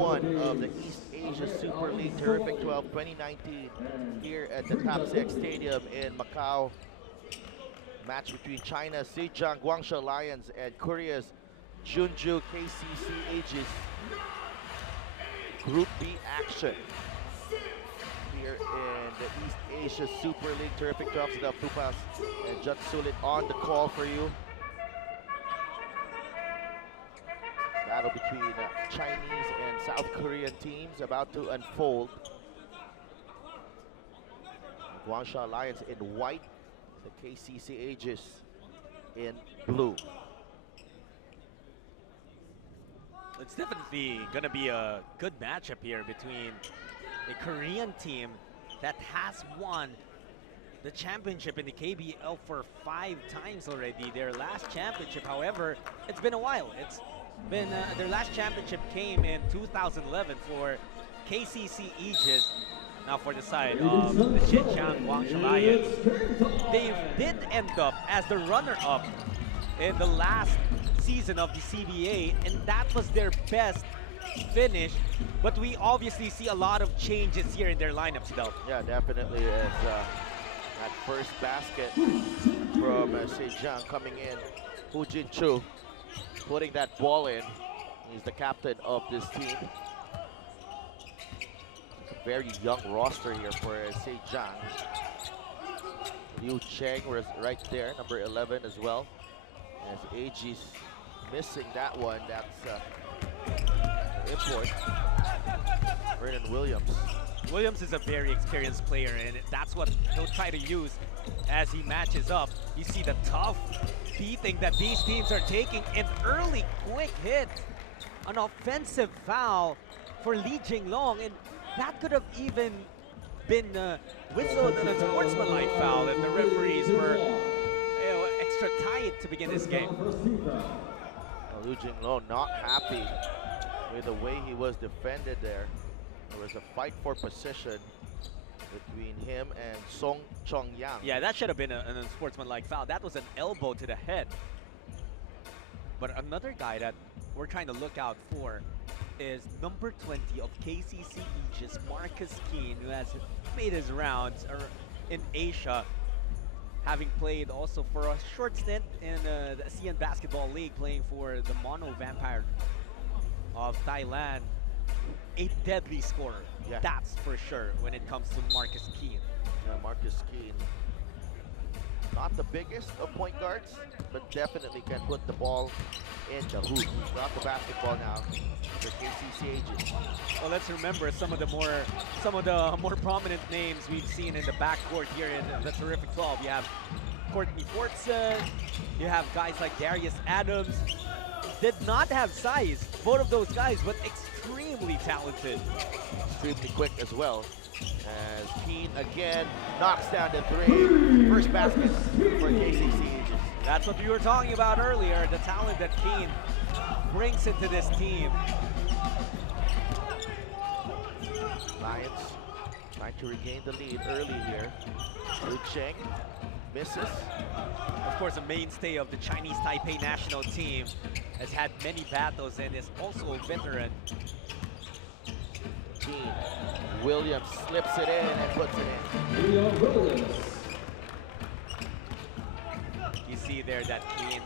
1 of the East Asia Super League Terrific 12 2019 here at the Top 6 Stadium in Macau. Match between China's Zhejiang Guansha Lions and Korea's Jeonju KCC Egis. Group B action here in the East Asia Super League Terrific 12. Sila Pupas and Jut Sulit on the call for you. Battle between Chinese and South Korean teams about to unfold. Guansha Lions in white, the KCC Egis in blue. It's definitely going to be a good matchup here between a Korean team that has won the championship in the KBL for 5 times already. Their last championship, however, it's been a while. It's been their last championship came in 2011 for KCC Egis. Now for the side of the Zhejiang Lions Lions, they did end up as the runner-up in the last season of the CBA, and that was their best finish. But we obviously see a lot of changes here in their lineups, though. Yeah, definitely. As that first basket from Zhejiang coming in, Hu Jin-chu putting that ball in. He's the captain of this team. Very young roster here for Zhejiang. Liu Cheng was right there, number 11 as well. As Egis missing that one, that's import. Vernon Williams. Williams is a very experienced player, and that's what he'll try to use as he matches up. You see the tough beating that these teams are taking. An early quick hit, an offensive foul for Lee Jinglong, and that could have even been whistled an unsportsmanlike foul if the referees were extra tight to begin this game. Liu Jinglong not happy with the way he was defended there. There was a fight for position between him and Song Chong-yang. Yeah, that should have been an unsportsmanlike foul. That was an elbow to the head. But another guy that we're trying to look out for is number 20 of KCC Egis, Marcus Keane, who has made his rounds in Asia, having played also for a short stint in the ASEAN Basketball League, playing for the Mono Vampire of Thailand. A deadly scorer, yeah. That's for sure when it comes to Marcus Keane. Yeah, Marcus Keane, not the biggest of point guards, but definitely can put the ball in the hoop. Got the basketball now for KCC Egis. Well, let's remember some of the more prominent names we've seen in the backcourt here in the Terrific 12. You have Courtney Fortson, you have guys like Darius Adams. Did not have size, both of those guys, but extremely talented. Extremely quick as well. As Keane again knocks down the 3. First basket for KCC Egis. That's what we were talking about earlier, the talent that Keane brings into this team. Lions trying to regain the lead early here. Liu Cheng misses. Of course, a mainstay of the Chinese Taipei national team, has had many battles and is also a veteran. Keane. Williams slips it in and puts it in. You see there that Keane,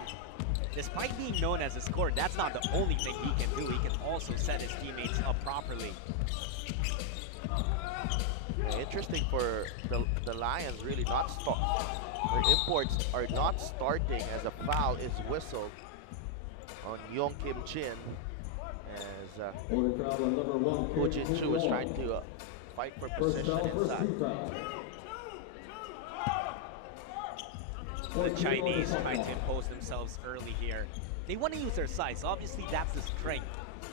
despite being known as a scorer, that's not the only thing he can do. He can also set his teammates up properly. Yeah, interesting for the Lions, really not start. Their imports are not starting as a foul is whistled on Yong Kim Jin, as Hu Jin-chu was trying to fight for position inside. The Chinese trying to impose themselves early here. They want to use their size. Obviously, that's the strength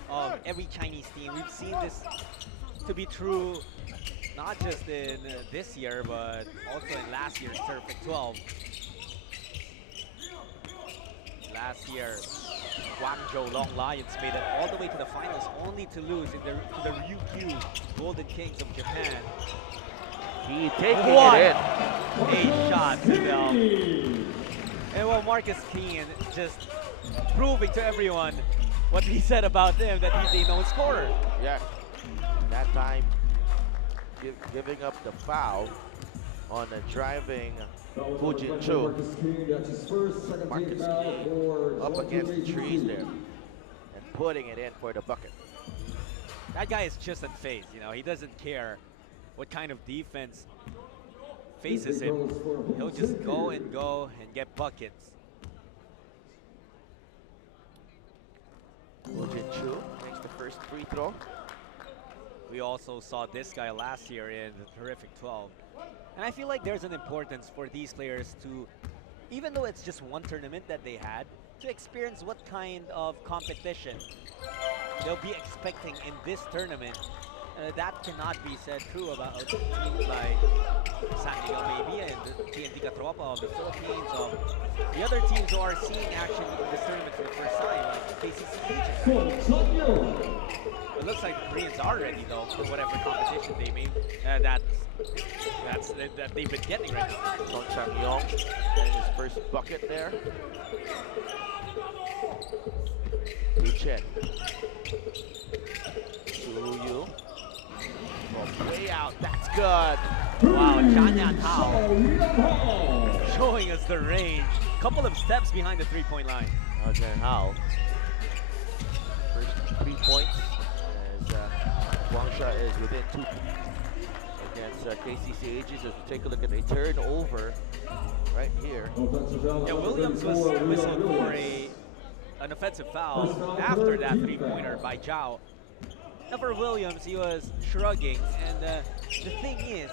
of every Chinese team. We've seen this to be true not just in this year, but also in last year's Terrific 12. Last year, Guangzhou Long Lions made it all the way to the finals, only to lose to the Ryukyu Golden Kings of Japan. He taking it in. 8 shots to them. And well, Marcus Keane just proving to everyone what he said about him, that he's a known scorer. Yeah, that time giving up the foul on a driving Jenju. Marcus King up against the trees there and putting it in for the bucket. That guy is just unfazed, you know, he doesn't care what kind of defense faces him. He'll just go and get buckets. Jenju makes the first free throw. We also saw this guy last year in the terrific 12. And I feel like there's an importance for these players to, even though it's just one tournament that they had, to experience what kind of competition they'll be expecting in this tournament. That cannot be said true about teams like San Miguel maybe and the TNT Katropa of the Philippines, of the other teams who are seeing action in this tournament for the first time, like KCC Egis. It looks like the Koreans are ready though for whatever competition they mean that they've been getting right now. Song Chang-yong getting his first bucket there. Yu Chen. Yu. Way out, that's good. Wow, Zhejiang Lions showing us the range. Couple of steps behind the three-point line. Zhejiang Lions. First 3 points as Guansha is within 2 against KCC Egis. As we take a look at a turnover right here. Yeah, Williams was whistled for an offensive foul after that three-pointer by Zhao. Now for Williams, he was shrugging, and the thing is,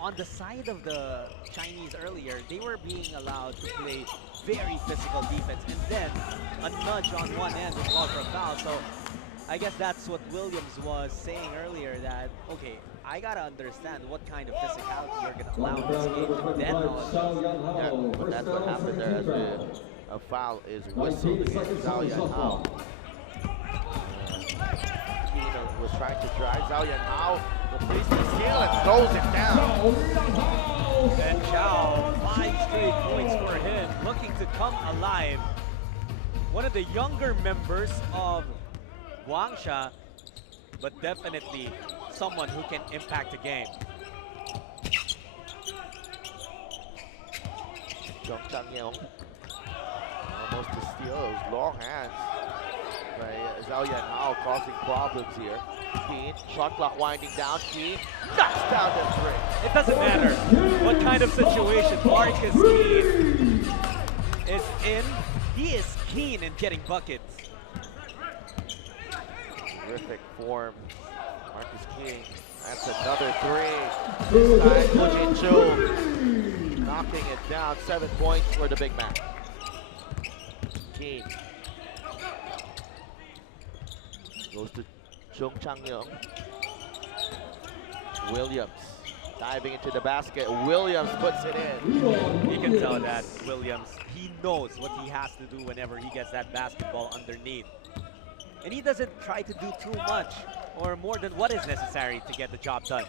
on the side of the Chinese earlier, they were being allowed to play very physical defense, and then a nudge on one end was called for a foul. So I guess that's what Williams was saying earlier, that, okay, I gotta understand what kind of physicality you're gonna allow in this game, and then I'll adjust. Yeah, that's what happened there as a foul is whistled against Zhao Yanhao. Was trying to drive. Zhao Yanhao replaces the steal and throws it down. And Zhao, 5 straight points for him, looking to come alive. One of the younger members of Guansha, but definitely someone who can impact the game. Song Chang-yong almost to steal. Those long hands by Zhao Yanhao causing problems here. Keen, shot clock winding down. Keen knocks down the three. It doesn't matter what kind of situation Marcus Keen is in. He is keen in getting buckets. Terrific form. Marcus King. That's another three. This time, Jenju knocking it down. 7 points for the big man. King goes to Song Chang-yong. Williams diving into the basket. Williams puts it in. You can tell that Williams, he knows what he has to do whenever he gets that basketball underneath. And he doesn't try to do too much or more than what is necessary to get the job done.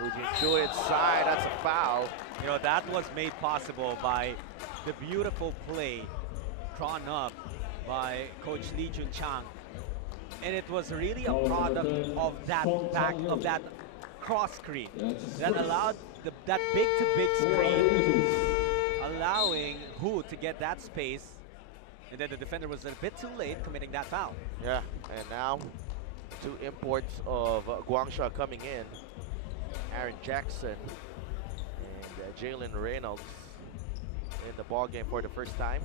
Jenju inside, that's a foul. You know, that was made possible by the beautiful play drawn up by Coach Lee Jun-chang. And it was really a product of that cross screen that allowed that big-to-big screen, allowing Hu to get that space. And then the defender was a bit too late committing that foul. Yeah, and now 2 imports of Guangsha coming in. Aaron Jackson and Jalen Reynolds in the ball game for the first time.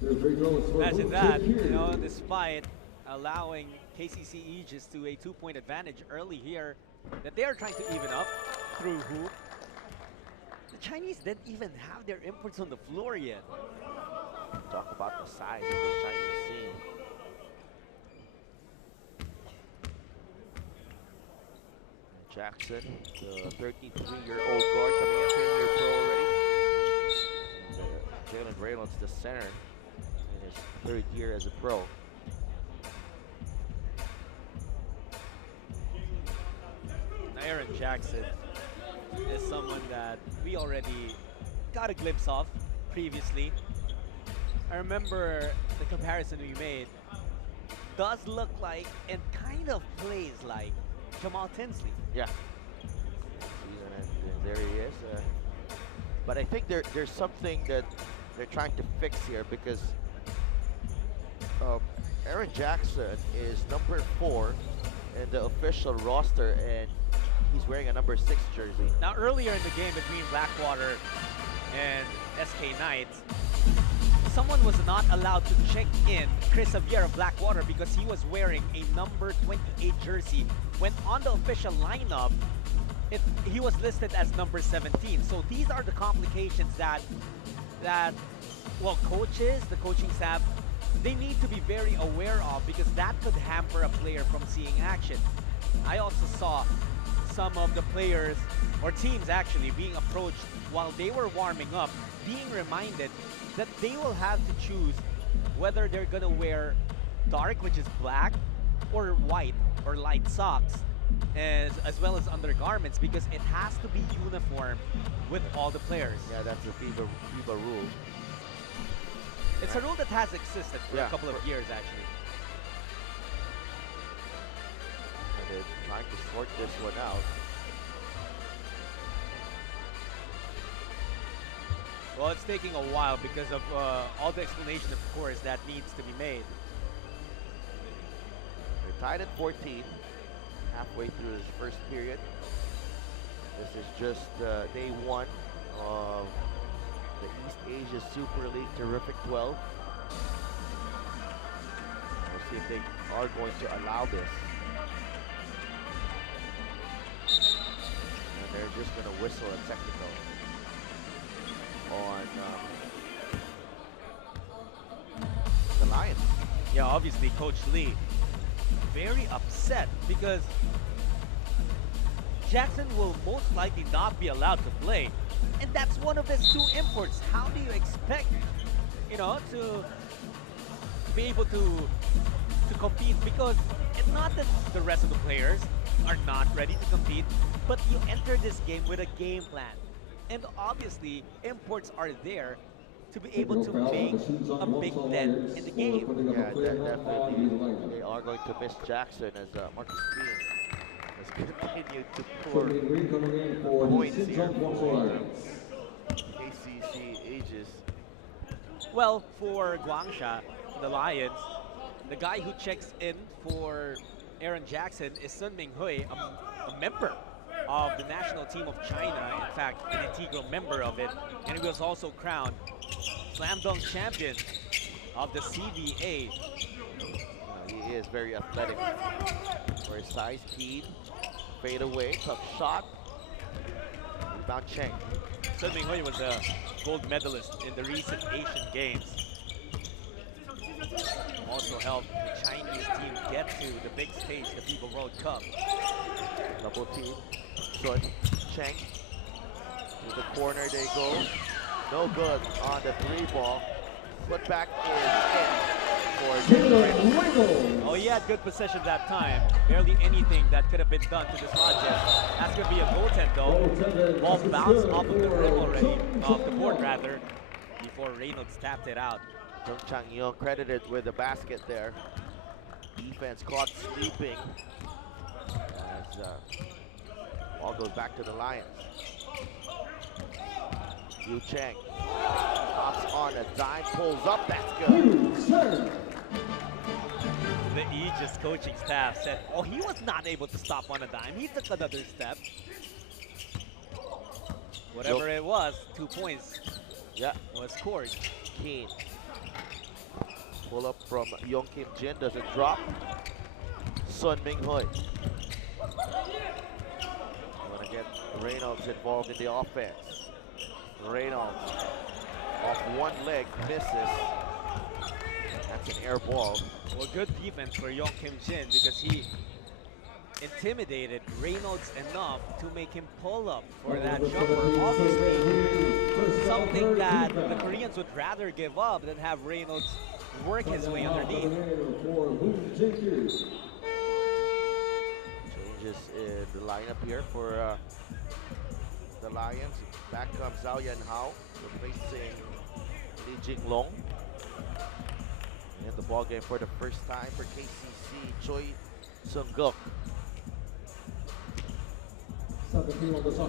Imagine that, you know, despite allowing KCC Egis to a 2-point advantage early here, that they are trying to even up through Hu. The Chinese didn't even have their imports on the floor yet. Talk about the size of the Chinese team. Jackson, the 33-year-old guard coming in, 10-year pro already. And, Jalen Reynolds, the center, in his 3rd year as a pro. Aaron Jackson is someone that we already got a glimpse of previously. I remember the comparison we made. Does look like and kind of plays like Jamal Tinsley. Yeah. There he is. But I think there's something that they're trying to fix here because Aaron Jackson is number 4 in the official roster, and he's wearing a number 6 jersey. Now, earlier in the game between Blackwater and SK Knights, someone was not allowed to check in Chris Xavier of Blackwater because he was wearing a number 28 jersey. When on the official lineup, he was listed as number 17. So these are the complications that well, coaches, the coaching staff, they need to be very aware of because that could hamper a player from seeing action. I also saw some of the players, or teams actually, being approached while they were warming up, being reminded that they will have to choose whether they're gonna wear dark, which is black, or white, or light socks, as well as undergarments, because it has to be uniform with all the players. Yeah, that's a FIBA rule. It's a rule that has existed for a couple of years, actually. And they're trying to sort this one out. Well, it's taking a while because of all the explanation, of course, that needs to be made. They're tied at 14, halfway through this first period. This is just day 1 of the East Asia Super League Terrific 12. We'll see if they are going to allow this. And they're just going to whistle a technical on the Lions. Yeah, obviously, Coach Lee very upset because Jackson will most likely not be allowed to play. And that's one of his 2 imports. How do you expect, to be able to compete? Because it's not that the rest of the players are not ready to compete, but you enter this game with a game plan. And obviously, imports are there to be able to make a big dent in the game. Yeah, definitely. They are going to miss Jackson as Marcus Bean has continued to pour points here for KCC Egis. Well, for Guansha, the Lions, the guy who checks in for Aaron Jackson is Sun Minghui, a member of the national team of China, in fact, an integral member of it, and he was also crowned slam dunk champion of the CBA. He is very athletic for his size. Keen, fade away, tough shot. Rebound Cheng. Sun Minghui was a gold medalist in the recent Asian Games. Also helped the Chinese team get to the big stage, the FIBA World Cup. Double team. Good. Cheng. To the corner they go. No good on the 3 ball. Put back is in for Oh, he had good possession that time. Barely anything that could have been done to dislodge him. That's going to be a goaltend though. Ball bounced off of the rim already, off the board rather, before Reynolds tapped it out. Jung Chang-yeong credited with the basket there. Defense caught sleeping as ball goes back to the Lions. Yu Cheng pops on a dime, pulls up, that's good. The Aegis coaching staff said, oh, he was not able to stop on a dime. He took another step. Whatever it was, 2 points was scored. Keen. Pull up from Yong Kim Jin, doesn't drop. Sun Minghui. Want to get Reynolds involved in the offense. Reynolds off one leg, misses. That's an air ball. Well, good defense for Yong Kim Jin because he intimidated Reynolds enough to make him pull up for that jumper. Obviously, something that the Koreans would rather give up than have Reynolds work his way underneath. Changes in the lineup here for the Lions. Back comes Zhao Yan Hao, replacing Li Jinglong. in the ball game for the first time for KCC. Choi Sung-guk.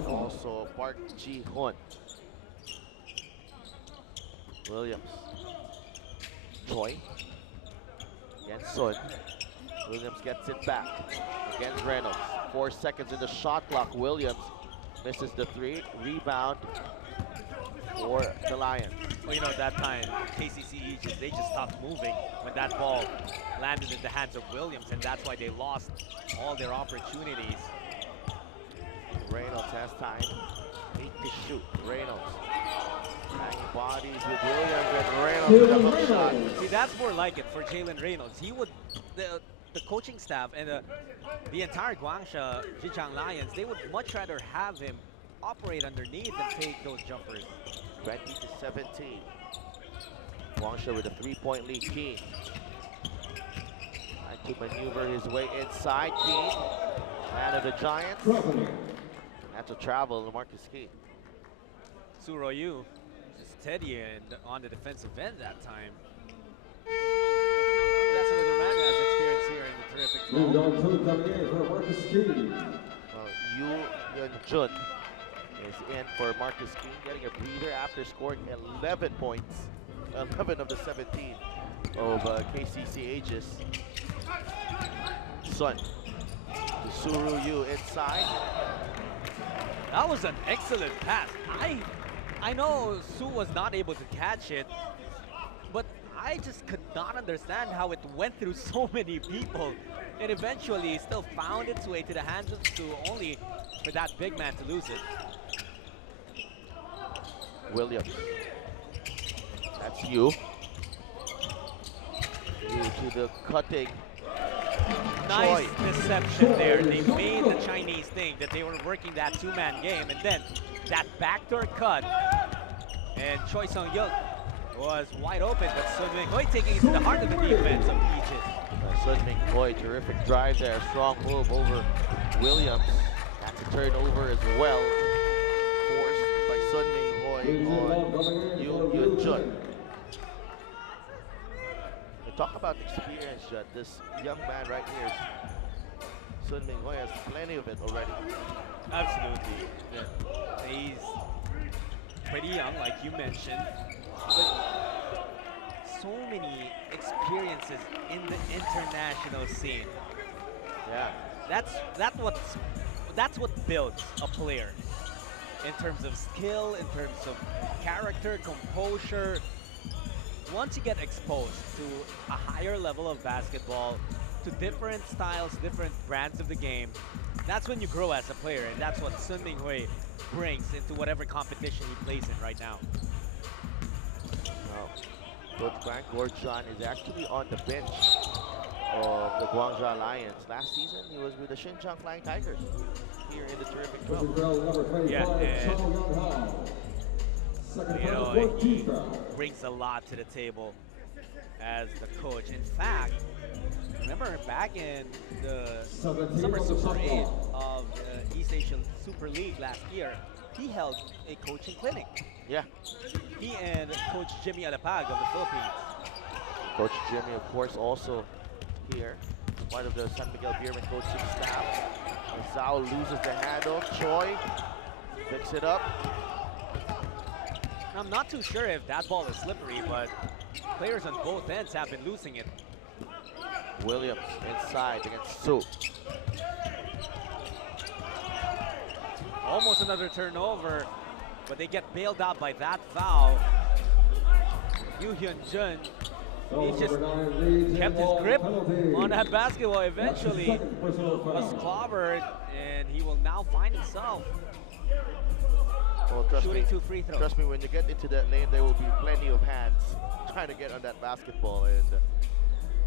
Also Park Ji-hun. Williams. Choi. Against Sun. Williams gets it back. Against Reynolds. 4 seconds in the shot clock. Williams misses the 3. Rebound for the Lions. Well, you know, at that time, KCC Egis, they just stopped moving when that ball landed in the hands of Williams, and that's why they lost all their opportunities. Reynolds has time. 8 to shoot. Reynolds hanging bodies with Williams, and Reynolds with a hook shot. See, that's more like it for Jalen Reynolds. He would, the coaching staff and the entire Guansha Zhejiang Lions, they would much rather have him operate underneath and take those jumpers. 20 to 17. Guansha with a 3-point lead. Keen trying to maneuver his way inside. Keen, man of the Giants. That's a travel to Marcus Keen. Suro Yu is steady and on the defensive end that time. That's another man who has experience here in the terrific 12. Well, Yoo Yeon-jun is in for Marcus Keen, getting a breather after scoring 11 points, 11 of the 17 of KCC Egis. Sun to Suru Yu inside. That was an excellent pass. I know Su was not able to catch it, but I just could not understand how it went through so many people. And eventually still found its way to the hands of Su, only for that big man to lose it. Williams. That's Yu. Yu to the cutting. Nice Choi. deception there. They made the Chinese think that they were working that two-man game, and then that backdoor cut. And Choi Sung-yuk was wide open, but Sun Ming-hoi taking it to the heart of the defense of Egis. Sun Ming-hoi, terrific drive there. Strong move over Williams. That's a turnover as well. Forced by Sun Ming-hoi on Yoo Yeon-jun. Talk about experience, Judd. This young man right here, Sun Ming-hoi, has plenty of it already. Absolutely. Yeah. He's pretty young, like you mentioned, but so many experiences in the international scene. Yeah. That's what builds a player in terms of skill, in terms of character, composure. Once you get exposed to a higher level of basketball, to different styles, different brands of the game, that's when you grow as a player, and that's what Sun Ming-hoi brings into whatever competition he plays in right now. Coach Frank Gorchon is actually on the bench of the Zhejiang Lions. Last season, he was with the Zhejiang Flying Tigers here in the terrific 12. Yeah, and you know, he brings a lot to the table as the coach. In fact, remember back in the Summer Super 8 of the East Asian Super League last year, he held a coaching clinic. Yeah. He and Coach Jimmy Alapag of the Philippines. Coach Jimmy, of course, also here, part of the San Miguel Beerman coaching staff. Zhao loses the handle. Choi picks it up. I'm not too sure if that ball is slippery, but players on both ends have been losing it. Williams inside against Su. Almost another turnover, but they get bailed out by that foul. Yoo Yeon-jun, he just kept his grip on that basketball. Eventually was clobbered, and he will now find himself shooting 2 free throws. Trust me, when you get into that lane, there will be plenty of hands trying to get on that basketball, and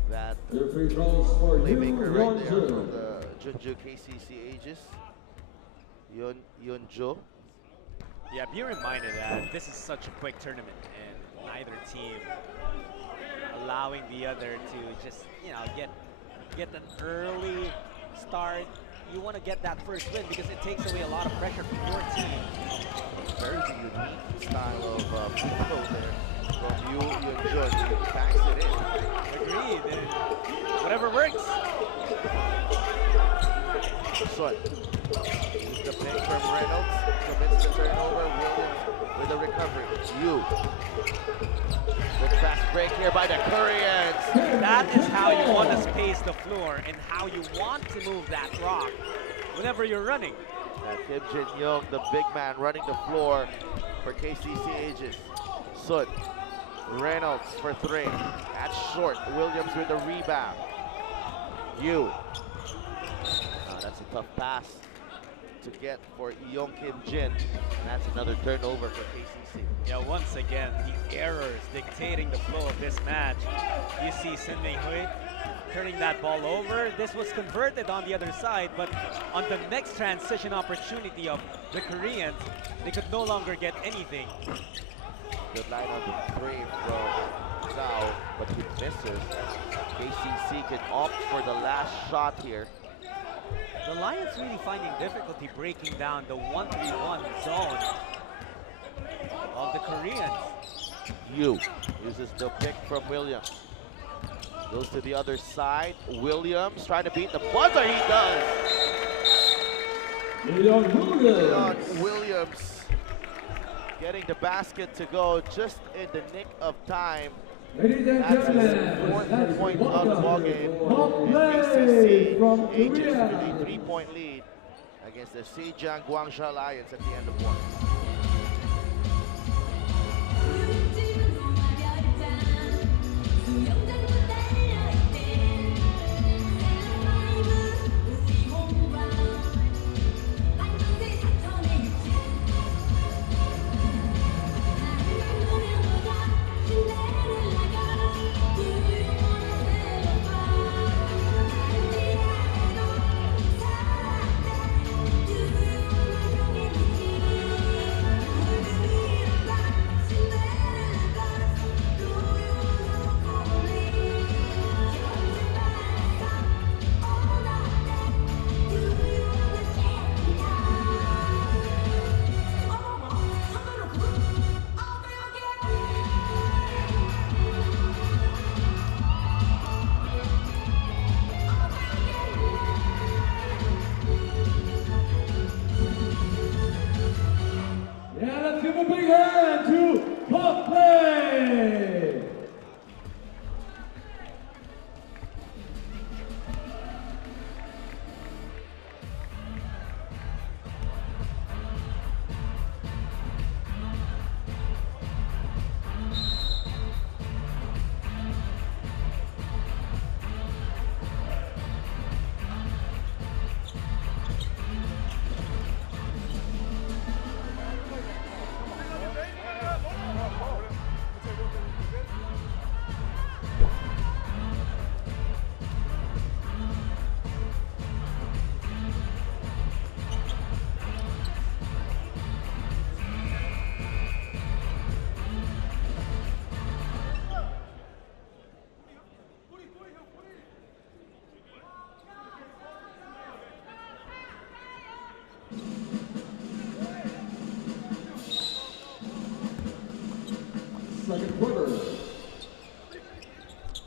that playmaker right there from the Jenju KCC Egis, Yeonju. Yeah, be reminded that this is such a quick tournament, and neither team allowing the other to just, you know, get an early start. You want to get that first win because it takes away a lot of pressure from your team. Very unique style of free throw there. from Yu Yun-jun. He backs it in. Agreed. Whatever works. Sun. Use the pick from Reynolds. Commits the turnover. Williams with a recovery. Yu. Good fast break here by the Koreans. That is how you want to space the floor and how you want to move that rock whenever you're running. Kim Jin-young, the big man, running the floor for KCC Egis. Sun. Reynolds for three. That's short. Williams with the rebound. Yu. That's a tough pass to get for Young Kim Jin. That's another turnover for KCC. Yeah, once again, the errors dictating the flow of this match. You see Sin Mei Hui turning that ball over. This was converted on the other side, but on the next transition opportunity of the Koreans, they could no longer get anything. Good lineup three from Zhao, but he misses. KCC can opt for the last shot here. The Lions really finding difficulty breaking down the 1-3-1 zone of the Koreans. Yu uses the pick from Williams. Goes to the other side. Williams trying to beat the buzzer. He does. Leon Williams getting the basket to go just in the nick of time. That's his fourth point of the ballgame. KCC Egis with a 3-point lead against the Zhejiang Guansha Lions at the end of one.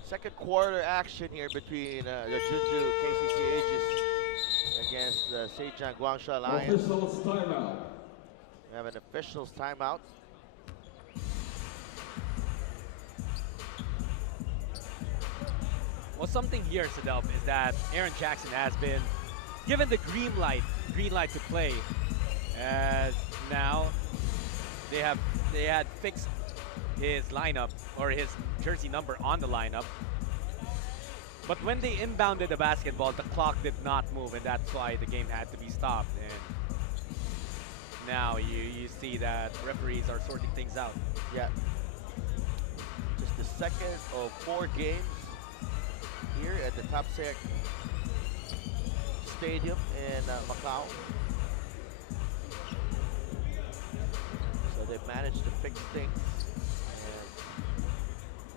Second quarter action here between the Jenju KCC Egis against the Zhejiang Guansha Lions. Officials timeout. We have an officials timeout. Well, something here, Sadelp, is that Aaron Jackson has been given the green light to play, as now they had fixed his lineup or his jersey number on the lineup. But when they inbounded the basketball, the clock did not move, and that's why the game had to be stopped. And now you see that referees are sorting things out. Yeah. Just the second of 4 games here at the Tapsec Stadium in Macau. So they managed to fix things.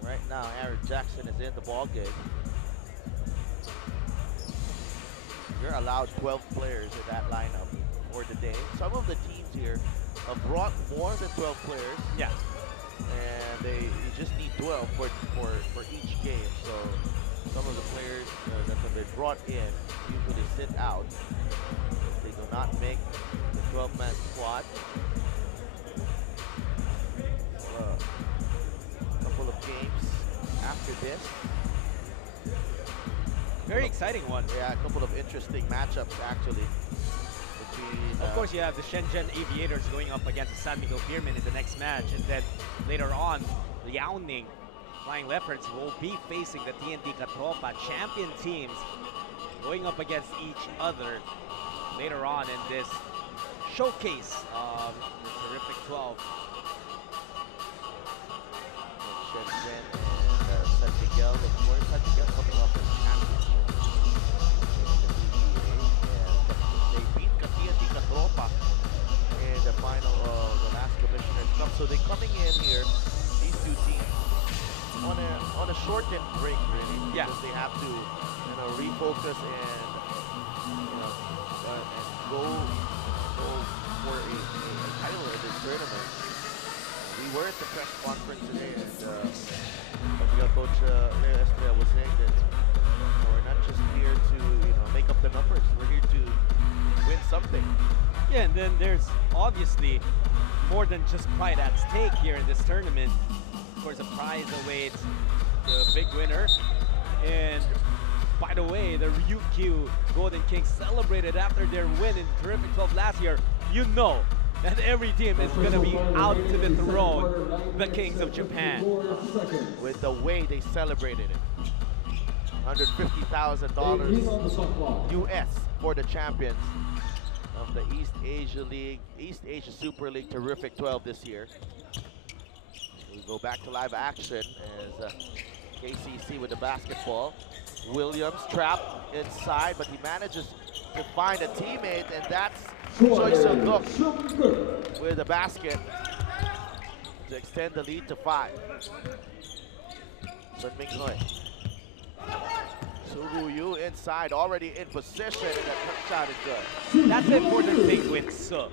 And right now, Aaron Jackson is in the ball game. You're allowed 12 players in that lineup for the day. Some of the teams here have brought more than 12 players. Yeah. and you just need 12 for each game. So some of the players that have been brought in usually sit out. They do not make the 12-man squad. A couple of games after this. Very exciting one. Yeah, a couple of interesting matchups actually. Of course, you have the Shenzhen Aviators going up against the San Miguel Beermen in the next match, and then later on, Liaoning Flying Leopards will be facing the TNT Katropa champion teams going up against each other later on in this showcase of the terrific 12. Shenzhen and San Miguel, of course, San Miguel coming up as champions. They beat TNT Katropa in the final of the last Commissioner's Cup. So they're coming in here, these two teams, on a shortened break, really. Yeah. Because they have to, refocus and, and go for a title in this tournament. We were at the press conference today, and Coach Leo Estrella was saying that we're not just here to, make up the numbers. We're here to win something. Yeah, and then there's obviously more than just pride at stake here in this tournament. Of course, a prize awaits the big winner. And by the way, the Ryukyu Golden Kings celebrated after their win in Terrific 12 last year. You know that every team is going to be out to dethrone the Kings of Japan. With the way they celebrated it. $150,000 US for the champions of the East Asia Super League Terrific 12 this year. We go back to live action as KCC with the basketball. Williams trapped inside, but he manages to find a teammate, and that's Choi Sung-guk with the basket to extend the lead to 5. Sun Ming-hoi. Soo-Woo Yu inside, already in position, and the touch shot is good. That's the important thing with Suh.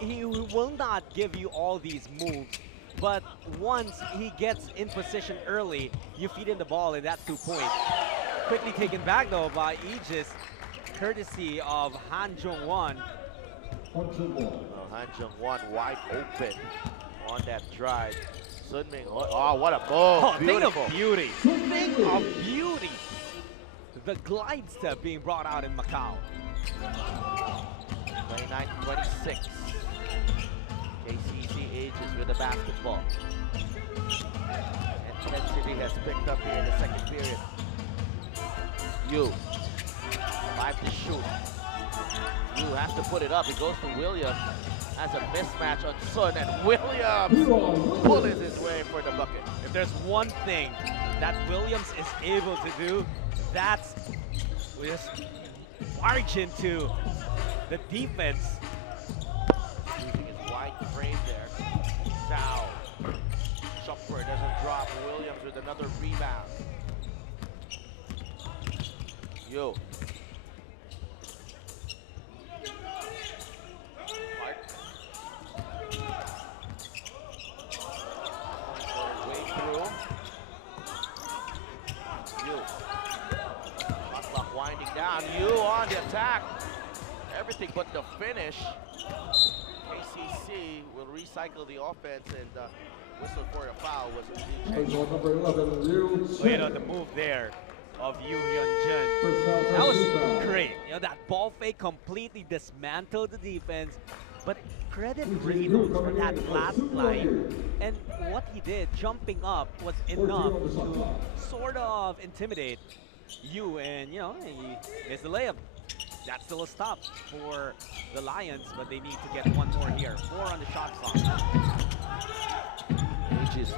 He will not give you all these moves, but once he gets in position early, you feed in the ball, and that's 2 points. Quickly taken back though by Egis, courtesy of Han Jung-won. Han Jung-won wide open on that drive. Sun Ming-hoi, oh, what a move! Oh, beautiful. Thing of beauty. Thing of beauty. The glide step being brought out in Macau. 29-26. KCC Egis with the basketball. Intensity has picked up here in the second period. Yu, 5 to shoot. Yu has to put it up. It goes to Williams. Has a mismatch on Sun, and Williams pulls his way for the bucket. If there's one thing that Williams is able to do, that's just barge into the defense. Using his wide frame there. Zhao. Jumper doesn't drop. Williams with another rebound. Yu. Way through. Yu. Shot clock winding down. Yu on the attack. Everything but the finish. KCC will recycle the offense and whistle for a foul was Wait on the move there of Yu Hyun-jun. That was great. That ball fake completely dismantled the defense. But credit Reynolds for that last line. And what he did, jumping up, was enough to sort of intimidate Yu, and he missed the layup. That's still a stop for the Lions, but they need to get one more here. 4 on the shot clock. Aegis.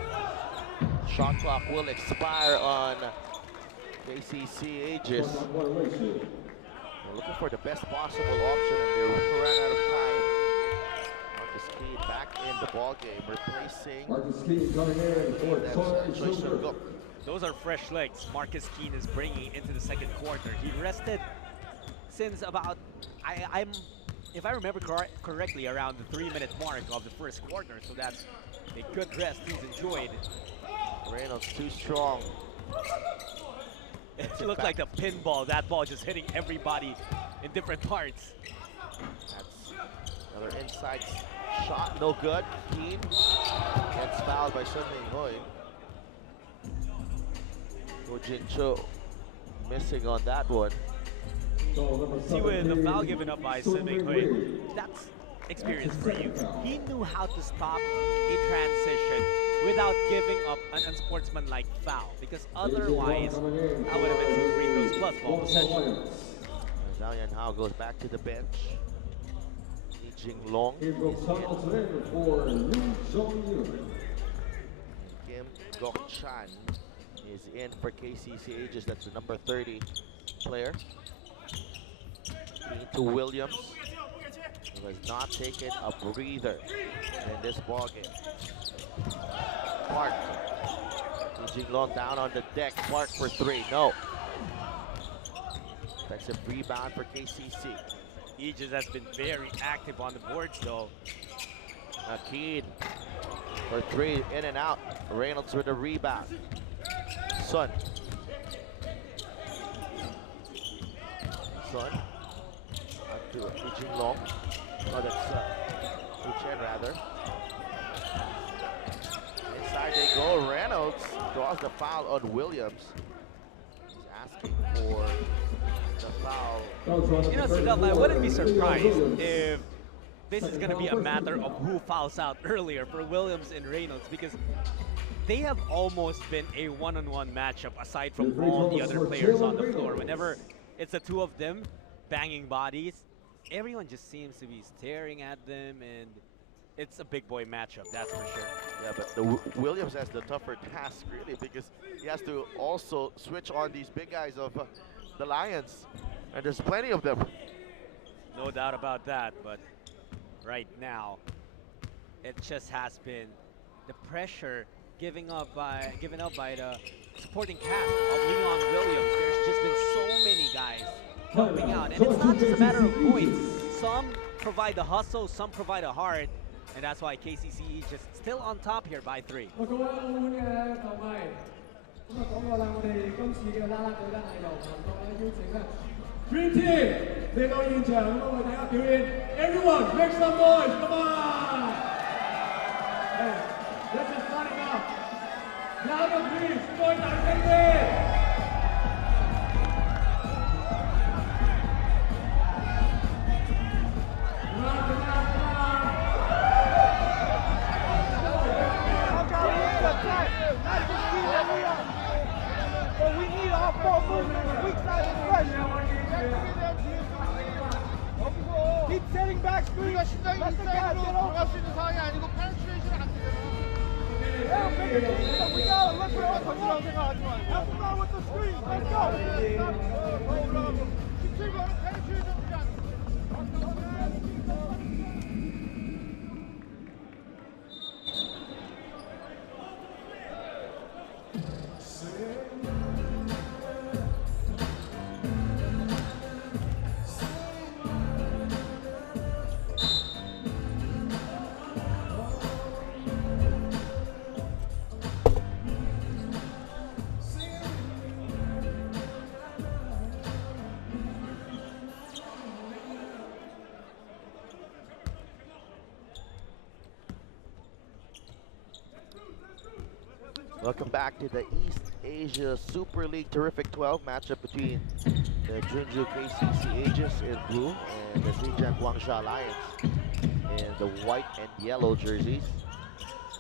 Shot clock will expire on KCC Aegis. They're looking for the best possible option, and they ran out of time. Marcus Keane back in the ball game, replacing Choi Sung-guk. Those are fresh legs Marcus Keane is bringing into the second quarter. He rested since about, I'm if I remember correctly, around the 3-minute mark of the first quarter. So that's a good rest he's enjoyed. Reynolds too strong. It looked like a pinball. That ball just hitting everybody in different parts. That's another inside shot, no good. Keen gets fouled by Sun Ming Hui. Go Jenju missing on that one. See, with the foul given up by Sun Ming Hui, that's experience for you. He knew how to stop a transition without giving up an unsportsmanlike foul, because otherwise, that would have been 2 free throws plus ball possession. Zhao Yanhao goes back to the bench. Lee Jinglong is in. Kim Gok-chan is in for KCC Egis. That's the number 30 player. To Williams, who has not taken a breather in this ballgame. Park. Lee Jinglong down on the deck. Park for 3. No. That's a rebound for KCC. Egis has been very active on the boards though. Akid for 3, in and out. Reynolds with a rebound. Sun. Sun. Up to Lee Jinglong. Oh, that's Chen rather. Inside they go. Reynolds draws the foul on Williams. He's asking for the foul. You know, Sudal, I wouldn't be surprised if this is going to be a matter of who fouls out earlier for Williams and Reynolds, because they have almost been a one-on-one matchup aside from all the other players on the floor. Whenever it's the two of them banging bodies, everyone just seems to be staring at them, and it's a big boy matchup, that's for sure. Yeah, but the Williams has the tougher task, really, because he has to also switch on these big guys of the Lions, and there's plenty of them. No doubt about that, but right now, it just has been the pressure given up by the supporting cast of Leon Williams. There's just been so many guys helping out, and it's not just a matter of points. Some provide the hustle, some provide a heart, and that's why KCC is just still on top here by 3. Dream Team 嚟到現場咁為大家表演 Everyone make some noise, come on! Hey, this is not enough. Louder please, 再大聲啲！ Keep setting back screens. That's the guy. 들어갈 수 있는 상황이 아니고 penetration 안 돼요. We gotta look for the 생각하지 마. Have fun with the screen. Let's go. Keep going. Penetration 주지 않아. Welcome back to the East Asia Super League Terrific 12 matchup between the Jeonju KCC Egis in blue and the Zhejiang Guansha Lions in the white and yellow jerseys.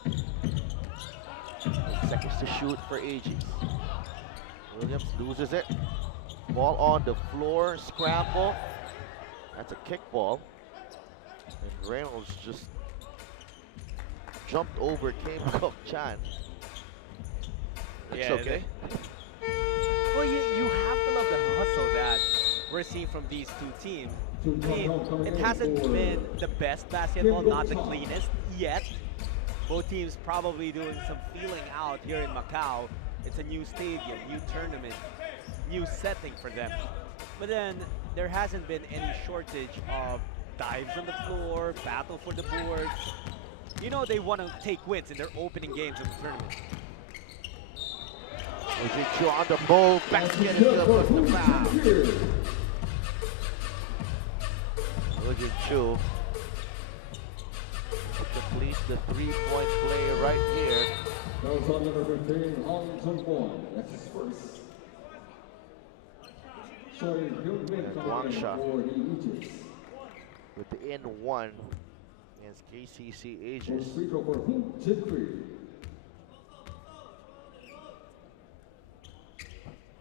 8 seconds to shoot for Egis. Williams loses it. Ball on the floor, scramble. That's a kickball. And Reynolds just jumped over Kim Gok-chan. It's Yeah, okay. Well, you have to love the hustle that we're seeing from these two teams. I mean, it hasn't been the best basketball, not the cleanest yet. Both teams probably doing some feeling out here in Macau. It's a new stadium, new tournament, new setting for them. But then there hasn't been any shortage of dives on the floor, battle for the boards. You know they want to take wins in their opening games of the tournament. Jenju on the move, basket is good with the foul. Jenju completes the three-point play right here. Goes on number 15, Hong Jung-won. That's his first. Showing good win Guansha for the Egis. with the N1 against KCC Egis. Free throw for Hong Jin-free.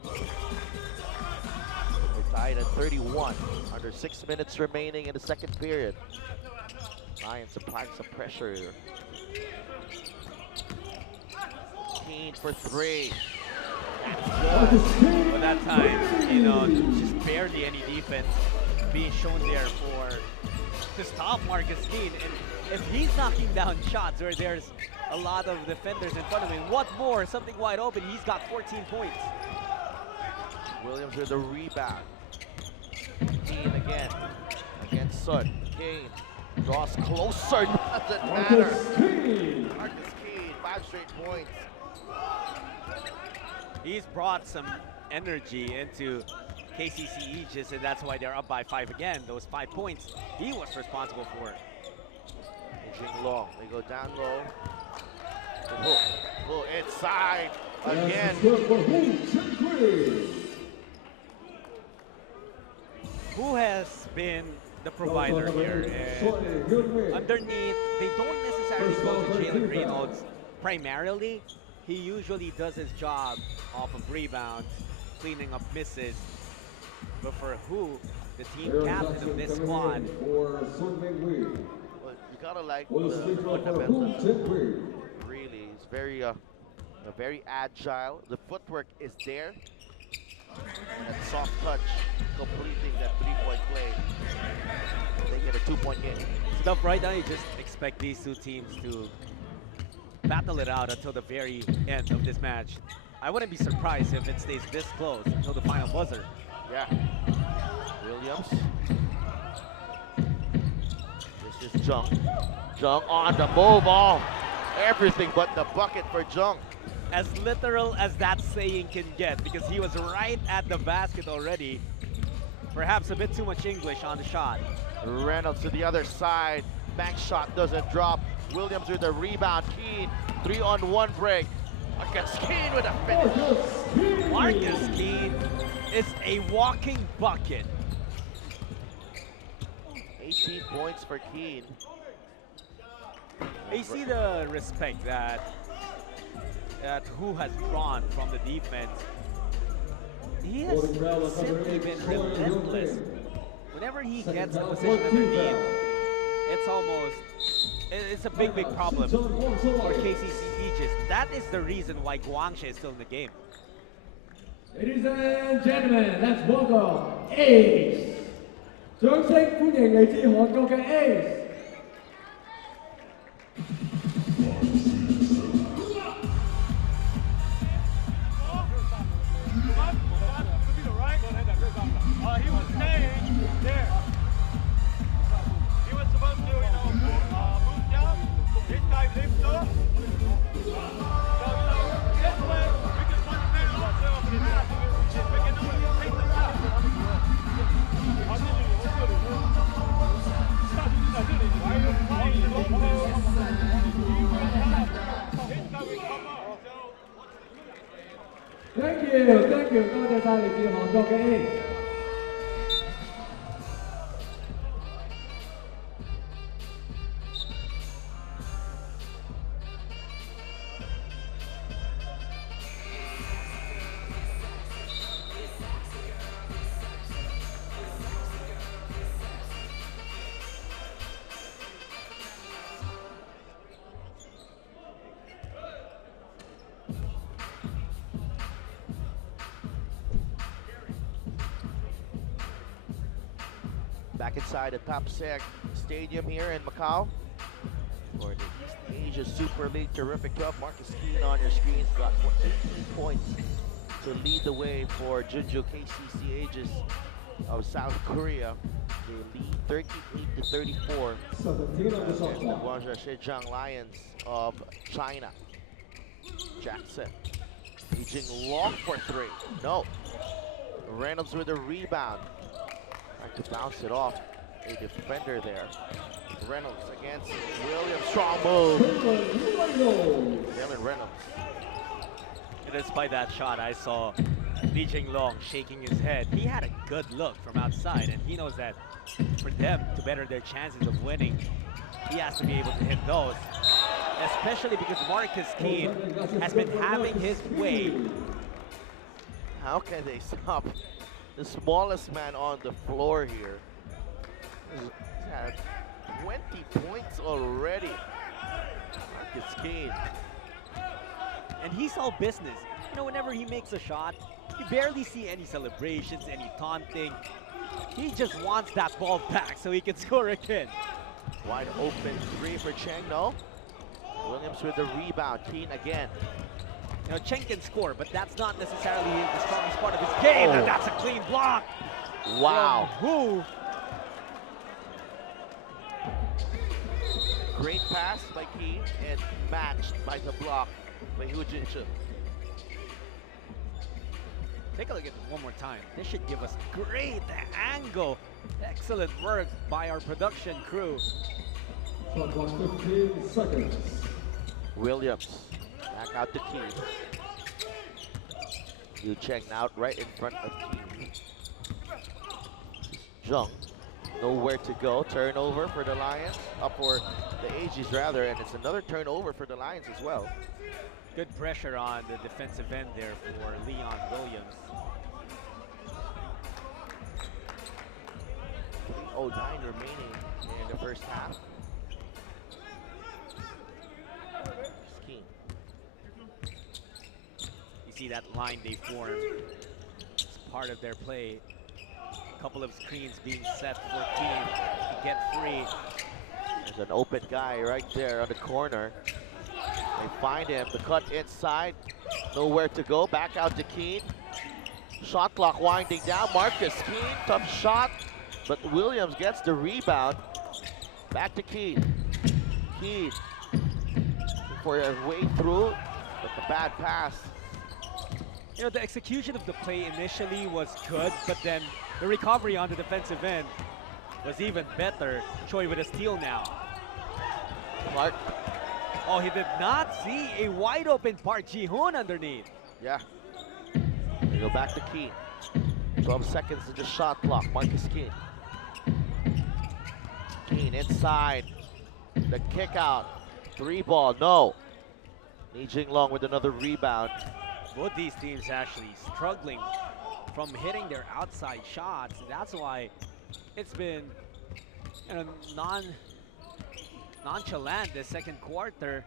We're tied at 31, under 6 minutes remaining in the second period. Lions applying some pressure here. Keen for three. That's good. But that time, you know, just barely any defense being shown there to stop Marcus Keane. And if he's knocking down shots where there's a lot of defenders in front of him, what more? Something wide open, he's got 14 points. Williams with the rebound. Keen again against Sun. Kane draws closer, doesn't matter. Marcus Keane, 5 straight points. He's brought some energy into KCC Egis, and that's why they're up by 5 again. Those 5 points he was responsible for. Jing Long, they go down low. Hook inside again. Who has been the provider here? And underneath, they don't necessarily go to Jalen Reynolds primarily. He usually does his job off of rebounds, cleaning up misses. But for Who, the team captain of this squad, Well, you gotta like the fundamentals. Really, he's very agile. The footwork is there. And that soft touch, completing that three-point play. They get a 2-point game. Stuff right now, you just expect these two teams to battle it out until the very end of this match. I wouldn't be surprised if it stays this close until the final buzzer. Yeah. Williams. This is Jung. Jung on the move. Oh, everything but the bucket for Jung. As literal as that saying can get, because he was right at the basket already. Perhaps a bit too much English on the shot. Reynolds to the other side. Bank shot doesn't drop. Williams with the rebound. Keane, 3-on-1 break. Against Keane with a finish. Marcus Keane is a walking bucket. 18 points for Keane. You see the respect that Who has drawn from the defense. He has simply been relentless. Whenever he gets a position underneath, it's a big problem for KCC Egis. That is the reason why Guansha is still in the game. Ladies and gentlemen, let's welcome Ace. 掌聲歡迎嚟自韓國嘅 Ace。He was staying there. He was supposed to, move down. This guy lifts up. So, this way, we can concentrate on ourselves. We can take the shot. Thank you， 多謝晒嚟自韓國嘅 Ace。Back inside the Top Sec Stadium here in Macau for the East Asia Super League Terrific Cup. Marcus Keane on your screens got 18 points to lead the way for Jenju KCC Egis of South Korea. They lead 38 to 34 17 on the shot against the clock. Guansha Zhejiang Lions of China. Jackson reaching long for three. No. Reynolds with a rebound. Trying to bounce it off a defender there. Reynolds against Williams. Strong move. Jalen Reynolds. And despite that shot, I saw Lee Jing-long shaking his head. He had a good look from outside, and he knows that for them to better their chances of winning, he has to be able to hit those. Especially because Marcus Keane has been having his way. How can they stop the smallest man on the floor here? He's had 20 points already. Marcus Keane. And he's all business. You know, whenever he makes a shot, you barely see any celebrations, any taunting. He just wants that ball back so he can score again. Wide open three for Cheng, no? Williams with the rebound, Keane again. You know, Cheng can score, but that's not necessarily the strongest part of his game. And that's a clean block. Wow. Who? Great pass by Keane and matched by the block by Jenju. Take a look at it one more time. This should give us great angle. Excellent work by our production crew. Shot clock 15 seconds. Williams back out to Keane. You check out right in front of Keane. Jung, nowhere to go. Turnover for the Lions, up for the Egis rather, and it's another turnover for the Lions as well. Good pressure on the defensive end there for Leon Williams. 3:09 remaining in the first half. Keane. You see that line they formed. It's part of their play. A couple of screens being set for Keane to get free. There's an open guy right there on the corner. They find him, the cut inside, nowhere to go, back out to Keane. Shot clock winding down, Marcus Keane, tough shot, but Williams gets the rebound. Back to Keane. Keane for a way through, but the bad pass. You know, the execution of the play initially was good, but then the recovery on the defensive end was even better. Choi with a steal now. Clark, Oh, he did not see a wide open Park Ji-hoon underneath. yeah. They go back to Keane. 12 seconds to the shot clock, Marcus Keane. Keane inside, the kick out, three ball, no. Lee Jing-long with another rebound. Both these teams actually struggling from hitting their outside shots. That's why it's been, you know, nonchalant this second quarter.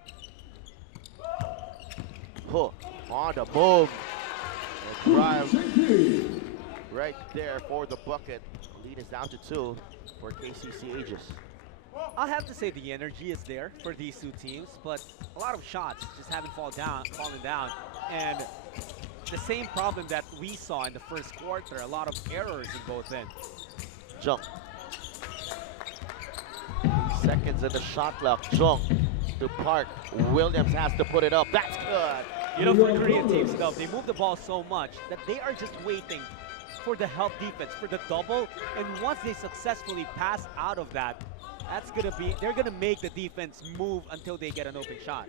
Huh, on the move. The drive right there for the bucket. Lead is down to 2 for KCC Egis. I'll have to say the energy is there for these two teams, but a lot of shots just haven't fallen down. And the same problem that we saw in the first quarter, a lot of errors in both ends. Jung. Seconds in the shot clock. Jung to Park. Williams has to put it up. That's good. You know, for Korean teams, though, they move the ball so much that they are just waiting for the help defense, for the double. And once they successfully pass out of that, that's gonna be, they're gonna make the defense move until they get an open shot.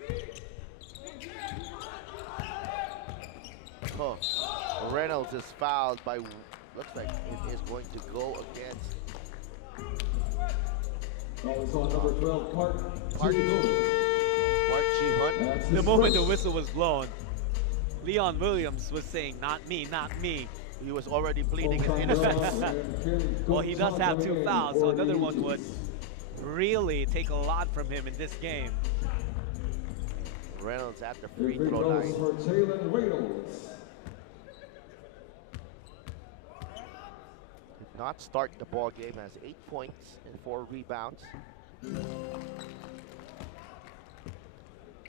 Huh. Reynolds is fouled by, looks like it is going to go against On number 12, Park Ji-hoon. The moment the whistle was blown, Leon Williams was saying, "Not me, not me." He was already pleading his innocence. Well, he does have 2 fouls, so another one would really take a lot from him in this game. Reynolds at the free throw line. For Jalen Reynolds. Did not start the ball game, has 8 points and 4 rebounds.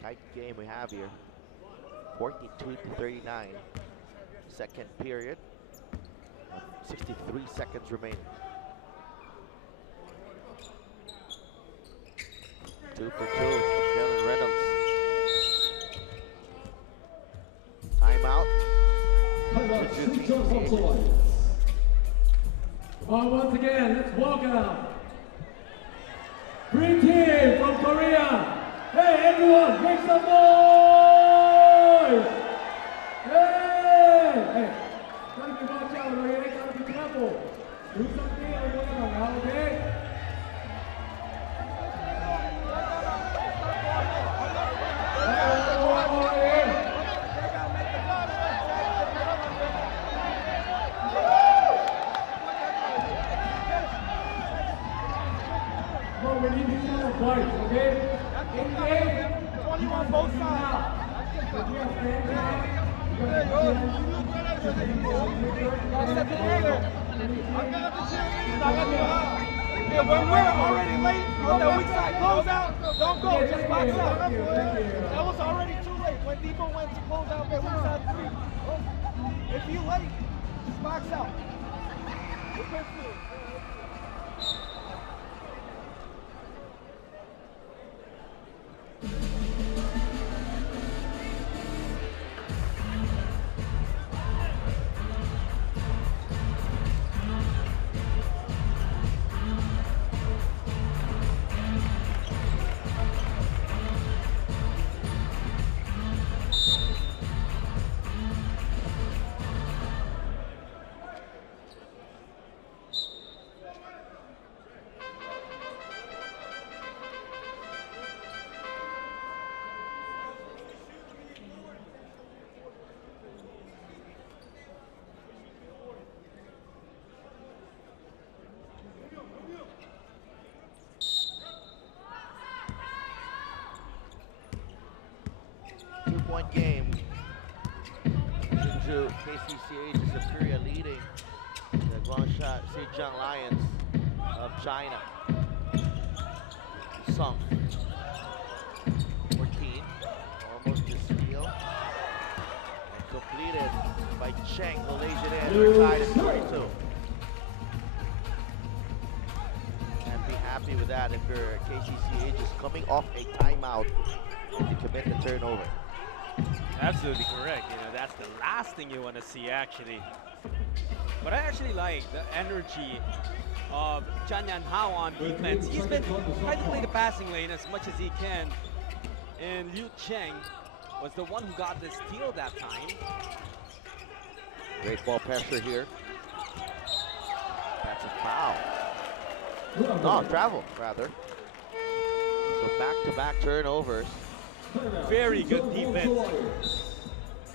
Tight game we have here. 42 to 39. Second period. 63 seconds remaining. 2 for 2, Jalen Reynolds. Timeout. Jeonju KCC Egis. Once again, let's welcome Green Team from Korea. Hey, everyone, make some noise! Hey! Hey, gotta be watch out over here, gotta be careful. Do something or whatever now, okay? We need to set up points, okay? Engage. 21 both sides. Yeah, when we're already late on the weak side close out, don't go, just box out. That was already too late when Debo went to close out their weak side 3. If you late, just box out. Defensive. 2-point game. Jenju KCC Egis of Korea leading the Guansha Zhejiang Lions of China. Sung. 14. Almost to steal. And completed by Cheng, who lays it in. We're tied at 42. And be happy with that if you're KCC Egis coming off a timeout and to commit the turnover. Absolutely correct. You know, that's the last thing you want to see, actually. But I actually like the energy of Chan Yan Hao on defense. He's been trying to play the passing lane as much as he can. And Liu Cheng was the one who got the steal that time. Great ball pressure here. That's a foul. No, travel, rather. So back-to-back turnovers. Very good defense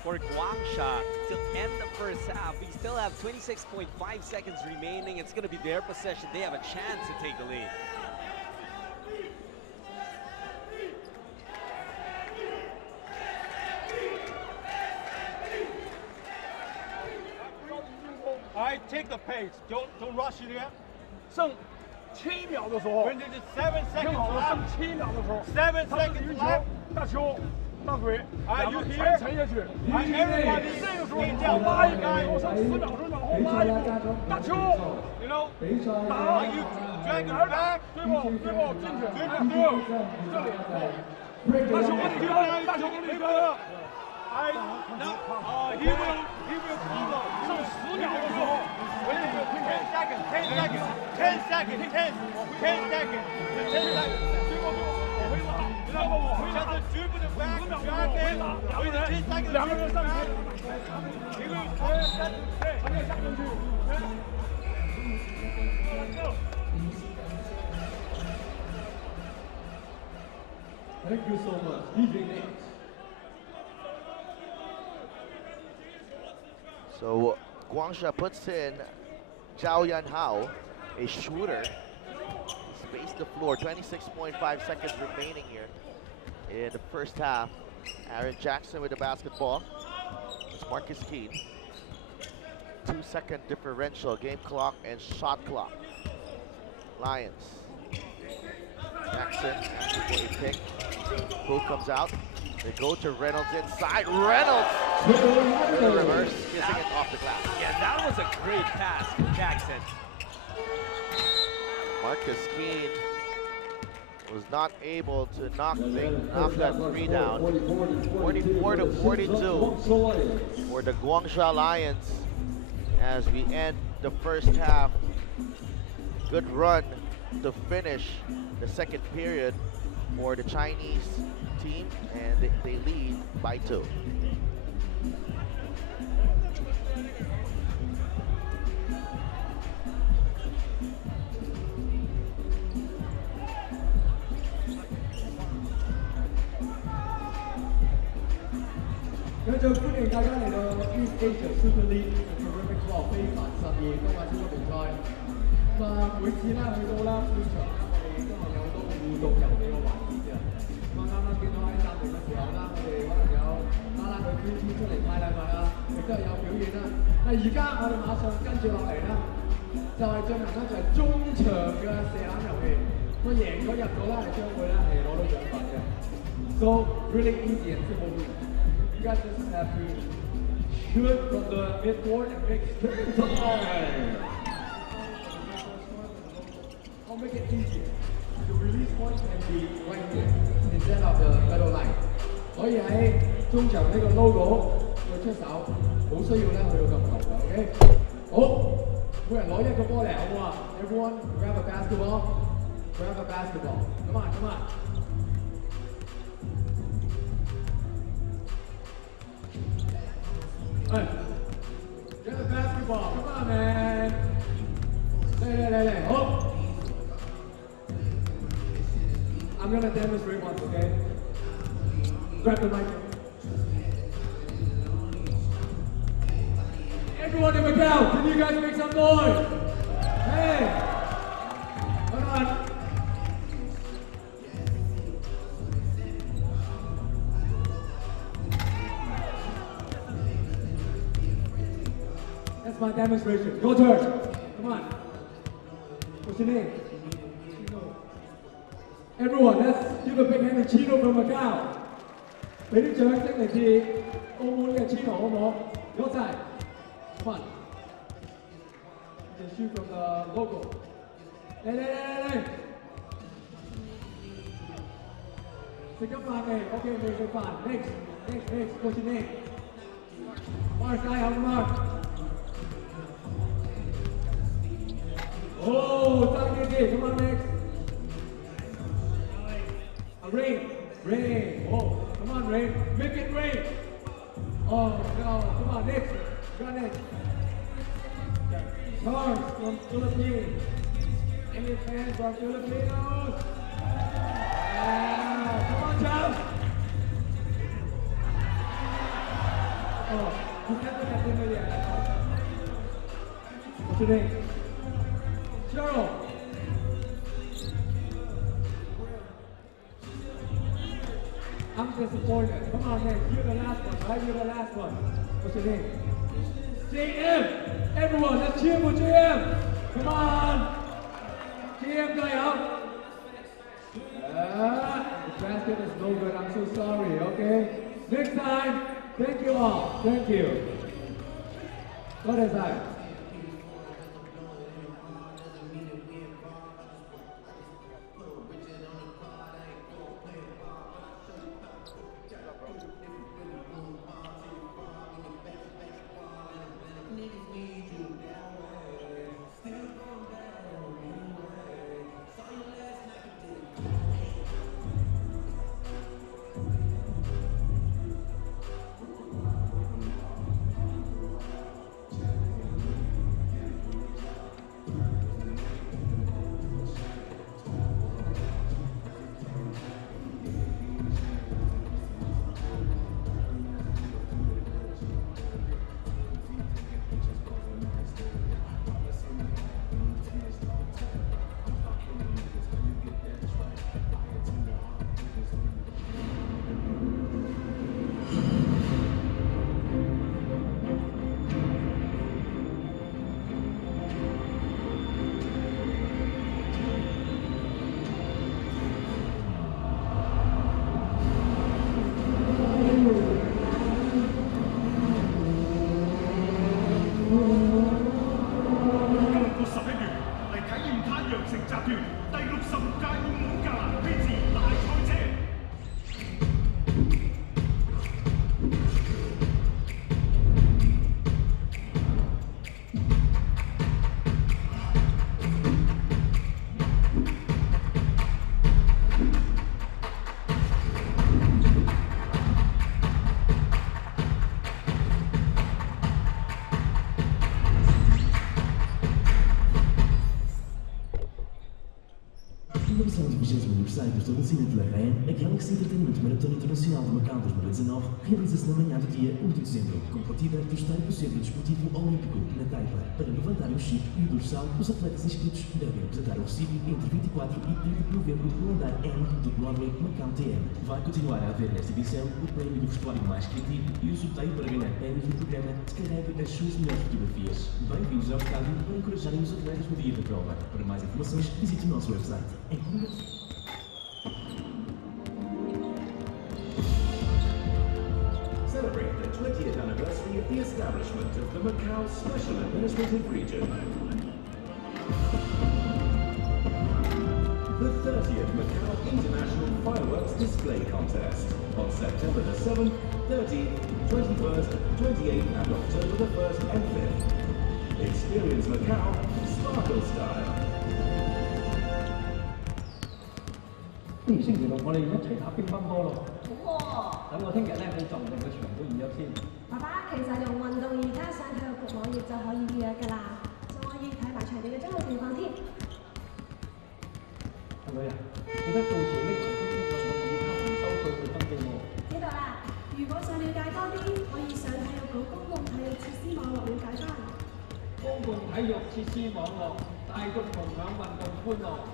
for Guansha to end the first half. We still have 26.5 seconds remaining. It's going to be their possession. They have a chance to take the lead. All right, take the pace. Don't rush it in. 剩7秒的时候， When there's 7 听 seconds 好了， left. 剩7秒的时候， 7他们 seconds 运球 left. 大球大腿， Are 两 you 个 here? 全沉下去， Are everybody 这个时候 in 往后拉一步， down? 我剩4秒钟往后拉一步，大球 You know, 打 are you dragging it back? 对不进去， Dribble through. 这里，大球往里跟，大球往里跟， He will follow. 剩10秒的时候， 10 seconds, 10 seconds, 10 seconds, 10 seconds, 10 seconds. 然后我回 Just 拉 a dribble the back, 10秒钟 drag 我回 it. 拉， With 10 seconds. 两个人上去， He will turn that. 他们下进去。 Thank you so much, DJ Nate. So Guangsha puts in Zhao Yan Hao, a shooter. Space the floor, 26.5 seconds remaining here in the first half. Aaron Jackson with the basketball. It's Marcus Keene. 2-second differential, game clock and shot clock. Lions. Jackson asking for a pick. Who comes out? They go to Reynolds inside. Reynolds! Reverse, kissing it off the glass. Yeah, that was a great pass from Jackson. Marcus Keane was not able to knock that three down. 44 to 42 for the Guansha Lions as we end the first half. Good run to finish the second period for the Chinese team, and they lead by 2. East Asia Super League Terrific 12非凡12今晚超級聯賽。每次去到啦會場我哋今日有好多互動遊戲嘅環節嘅。啱啱見到喺暫停嘅時候啦，我哋可能有啦佢捐出嚟派禮物啊，亦都係有表演啦。而家我哋馬上跟住落嚟啦，就係進行就係中場嘅射籃遊戲。我贏咗入到啦，係將會咧係攞到獎品嘅。So really easy and simple. You guys just have to shoot from the midcourt and make it time. I'll make it easier. The release point can be right here instead of the middle line. 可以喺中場呢個 logo 去出手，冇需要咧去到咁頭嘅 ，OK？ 好，每人攞一個波嚟，好唔好啊 ？Everyone grab a basketball. Grab a basketball. Come on, come on. Hey, get the basketball. Come on, man. 嚟，好。I'm gonna demonstrate once, okay? Grab the mic. Everyone in Macau, can you guys make some noise? Hey, hold on. That's my demonstration. Your turn. Come on. What's your name? Everyone, let's give a big hand to Chino from Macau. 俾啲掌聲嚟自澳門嘅 Chino 好唔好？攞晒。Come on. Just shoot from the logo. 嚟。食咗飯未 ？OK， 未食飯。Next. What's your name? Mark， 加油 ，Mark。Oh, come on, next. Rain. Oh, come on, Rain. Make it rain. Oh, no. Come on, next. Got it. Charles from Philippines. Any fans from Filipinos? Come on, Charles. Oh, he's never got dinner yet. What's your name? Cheryl. I'm disappointed. Come on, man. You're the last one, right? You're the last one. What's your name? JM! Everyone, let's cheer for JM! Come on! JM, go out! The basket is no good. I'm so sorry, okay? Next time, thank you all. Thank you. What is that? celebração do 20º aniversário do estabelecimento La Reine, a Galaxy Entertainment Maratona Internacional de Macau 2019 realiza-se na manhã do dia 1 de dezembro, com partida do estádio do Centro Desportivo Olímpico, na Taipa. Para levantarem o chip e o dorsal, os atletas inscritos devem apresentar o recibo entre 24 e 30 de novembro no andar N do Broadway Macau TM. Vai continuar a haver nesta edição o prémio do vestuário mais criativo e o sorteio para ganhar prémios no programa Descarregue as suas melhores fotografias. Bem-vindos ao estádio para encorajarem os atletas no dia da prova. Para mais informações, visite o nosso website. Celebrate the 20th anniversary of the establishment of the Macau Special Administrative Region. The 30th Macau International Fireworks Display Contest on September the 7th, 30th, 21st, 28th and October the 1st and 5th. Experience Macau Sparkle Style. 不如星期六我哋一齊打乒乓波咯。好喎。等我聽日咧去就定個場都預約先。爸爸，其實用運動而家上體育局網頁就可以預約㗎啦，仲可以睇埋場地嘅租用情況添。阿女啊，記得到時拎埋公司個網頁卡唔收據去登記喎。知道啦，如果想了解多啲，可以上體育局公共體育設施網絡了解翻。公共體育設施網絡，帶動共享運動歡樂。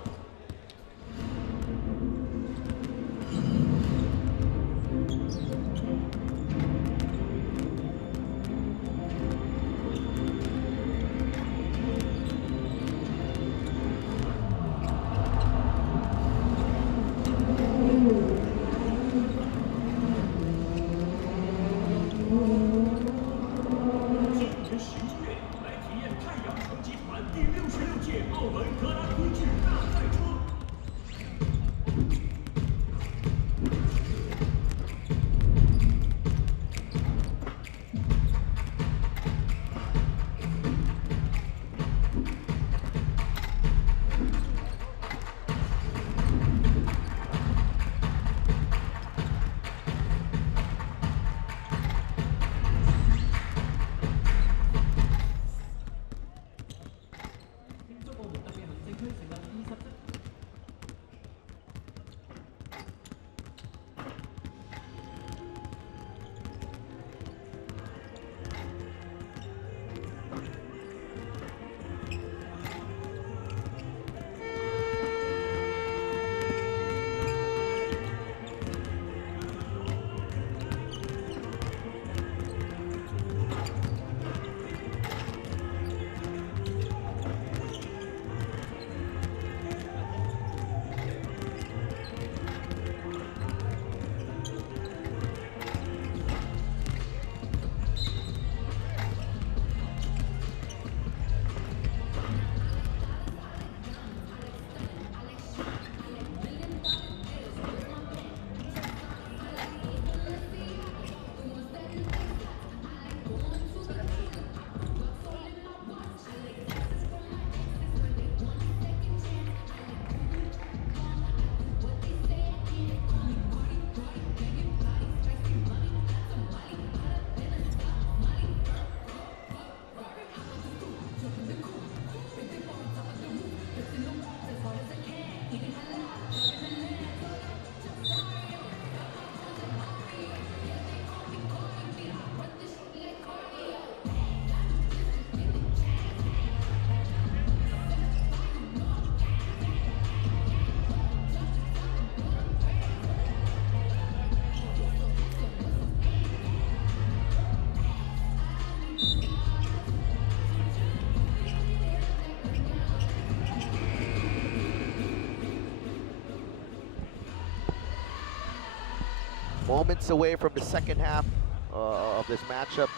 Moments away from the second half of this matchup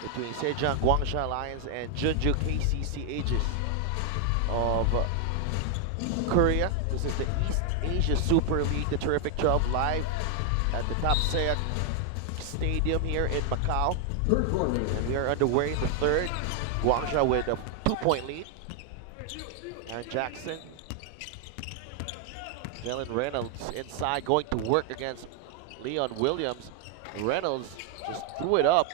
between Zhejiang Guansha Lions and Jenju KCC Egis of Korea. This is the East Asia Super League, the Terrific 12, live at the Tapseak Stadium here in Macau. And we are underway in the third. Guangsha with a 2-point lead. Aaron Jackson. Jalen Reynolds inside, going to work against Leon Williams. Reynolds just threw it up.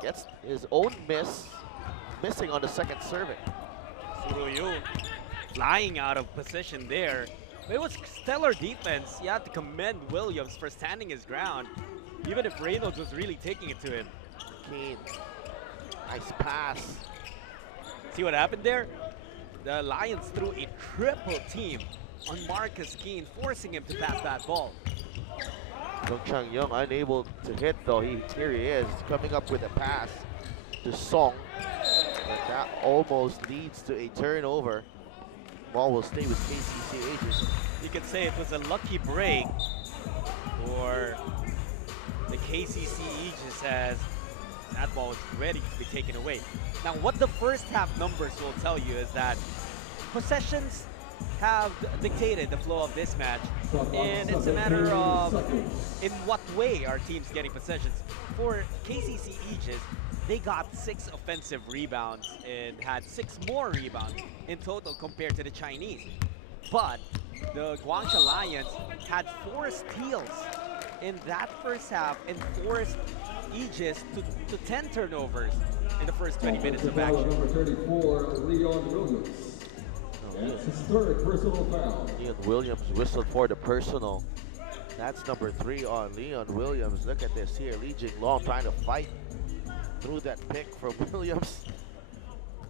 Gets his own missing on the second serving. Suroyu flying out of position there. It was stellar defense. You have to commend Williams for standing his ground, even if Reynolds was really taking it to him. Keen. Nice pass. See what happened there? The Lions threw a triple team on Marcus Keane, forcing him to pass that ball. Jeonju Young unable to hit though. Here he is, coming up with a pass to Song. But that almost leads to a turnover. Ball will stay with KCC Egis. You could say it was a lucky break for the KCC Egis, as that ball was ready to be taken away. Now, what the first half numbers will tell you is that possessions have dictated the flow of this match, and it's a matter of in what way our team's getting possessions. For KCC Egis, they got 6 offensive rebounds and had 6 more rebounds in total compared to the Chinese. But the Guansha Lions had 4 steals in that first half and forced Egis to 10 turnovers in the first 20 minutes of action. Number 34, Leon Williams. That's his 3rd personal foul. Leon Williams whistled for the personal. That's number 3 on Leon Williams. Look at this here. Lee Jing Long trying to fight through that pick from Williams.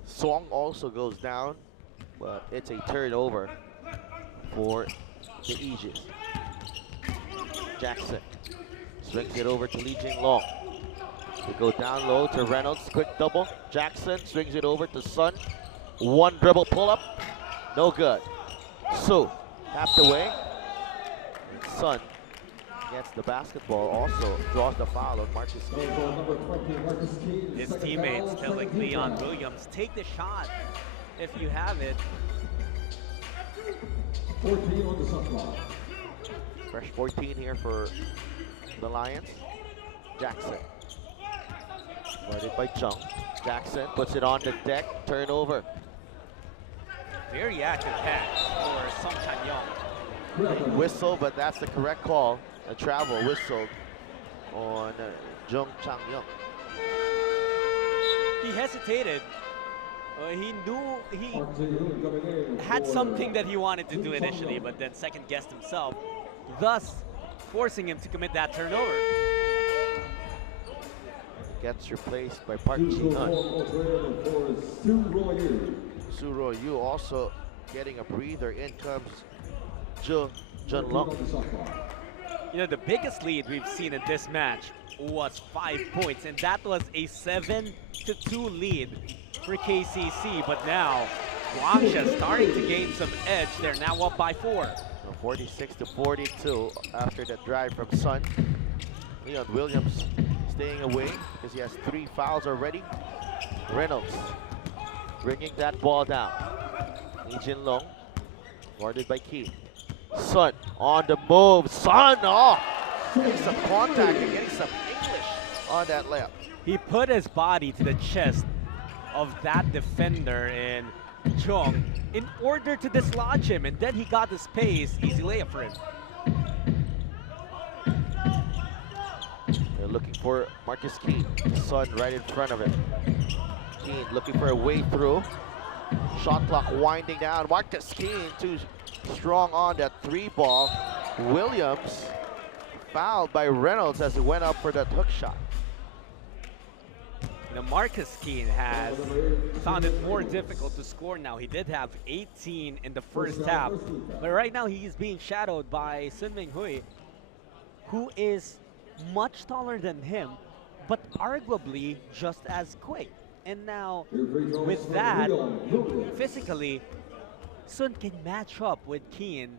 Song also goes down, but it's a turnover for the Egis. Jackson swings it over to Lee Jing Long. They go down low to Reynolds. Quick double. Jackson swings it over to Sun. 1 dribble pull up. No good. Su tapped away. And Sun gets the basketball, also draws the foul on Marcus Keane. His teammates telling Leon Williams, take the shot if you have it. 14 on the shot clock. Fresh 14 here for the Lions. Jackson. Guarded by Chung. Jackson puts it on the deck. Turnover. Very active pass for Song Chan-young. Whistle, but that's the correct call. A travel whistled on Jung Chang-young. He hesitated. He knew he had something that he wanted to do initially, but then second guessed himself, thus forcing him to commit that turnover. Gets replaced by Park Ji-hun. Su Ro-yu also getting a breather. In comes Jo Jun-long. You know, the biggest lead we've seen in this match was 5 points, and that was a 7-2 lead for KCC. But now, Guansha starting to gain some edge. They're now up by 4. 46-42 after that drive from Sun. Leon Williams staying away because he has 3 fouls already. Reynolds bringing that ball down. Lee Jin Long, guarded by Key. Sun on the move. Sun, getting some contact and getting some English on that layup. He put his body to the chest of that defender in Chung in order to dislodge him, and then he got the space. Easy layup for him. They're looking for Marcus Keane. Sun right in front of him. Keane looking for a way through. Shot clock winding down. Marcus Keane too strong on that 3 ball. Williams fouled by Reynolds as he went up for that hook shot. You know, Marcus Keane has found it more difficult to score now. He did have 18 in the first half, but right now he's being shadowed by Sun Ming Hui, who is much taller than him, but arguably just as quick. And now, with that, physically, Sun can match up with Keane.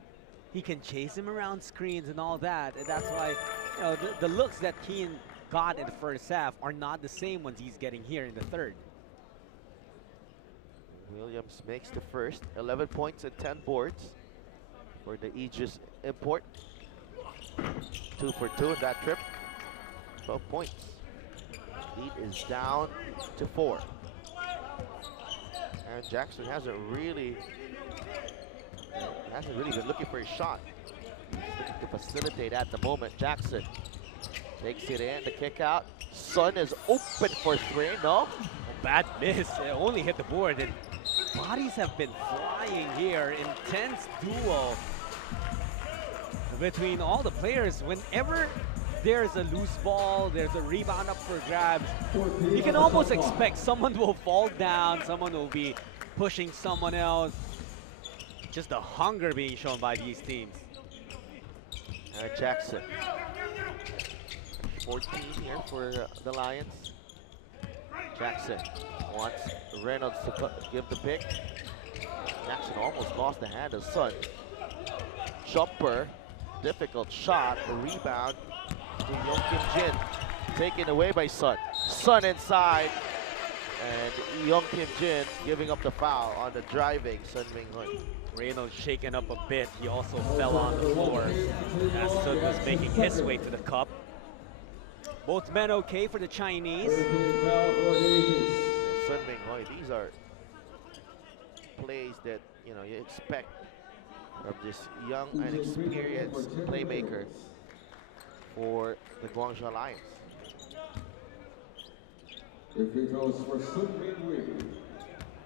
He can chase him around screens and all that, and that's why, you know, the looks that Keane got in the first half are not the same ones he's getting here in the third. Williams makes the first. 11 points and 10 boards for the Egis import. 2 for 2 in that trip. 12 points. Lead is down to 4. Aaron Jackson hasn't really been looking for a shot. He's looking to facilitate at the moment. Jackson takes it in, the kick out. Sun is open for 3, no? Bad miss, it only hit the board, and bodies have been flying here. Intense duel between all the players. Whenever there's a loose ball, there's a rebound up for grabs, you can almost expect someone will fall down, someone will be pushing someone else. Just the hunger being shown by these teams. Jackson. 14 here for the Lions. Jackson wants Reynolds to give the pick. Jackson almost lost the hand of Sun. Jumper, difficult shot, the rebound to Young Kim Jin. Taken away by Sun. Sun inside, and Young Kim Jin giving up the foul on the driving Sun Ming Hui. Reynolds shaken up a bit. He also fell on the floor as Sun was making his way to the cup. Both men okay for the Chinese. Sun Ming Hui, these are plays that you expect from this young and experienced playmaker for the Guansha Lions. Free throws for Sun Ming Hui.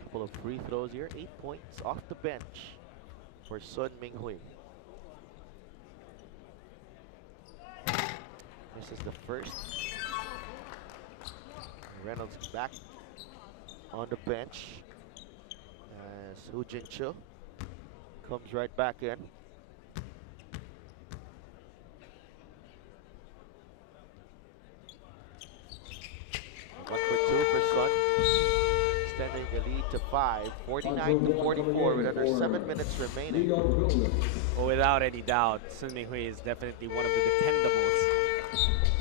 Couple of free throws here, 8 points off the bench for Sun Ming Hui. This is the first. Reynolds back on the bench as Hu Jin-chu comes right back in. 1 for 2 for Sun. Extending the lead to 5, 49-44 with under 7 minutes remaining. Well, without any doubt, Sun Ming Hui is definitely one of the dependables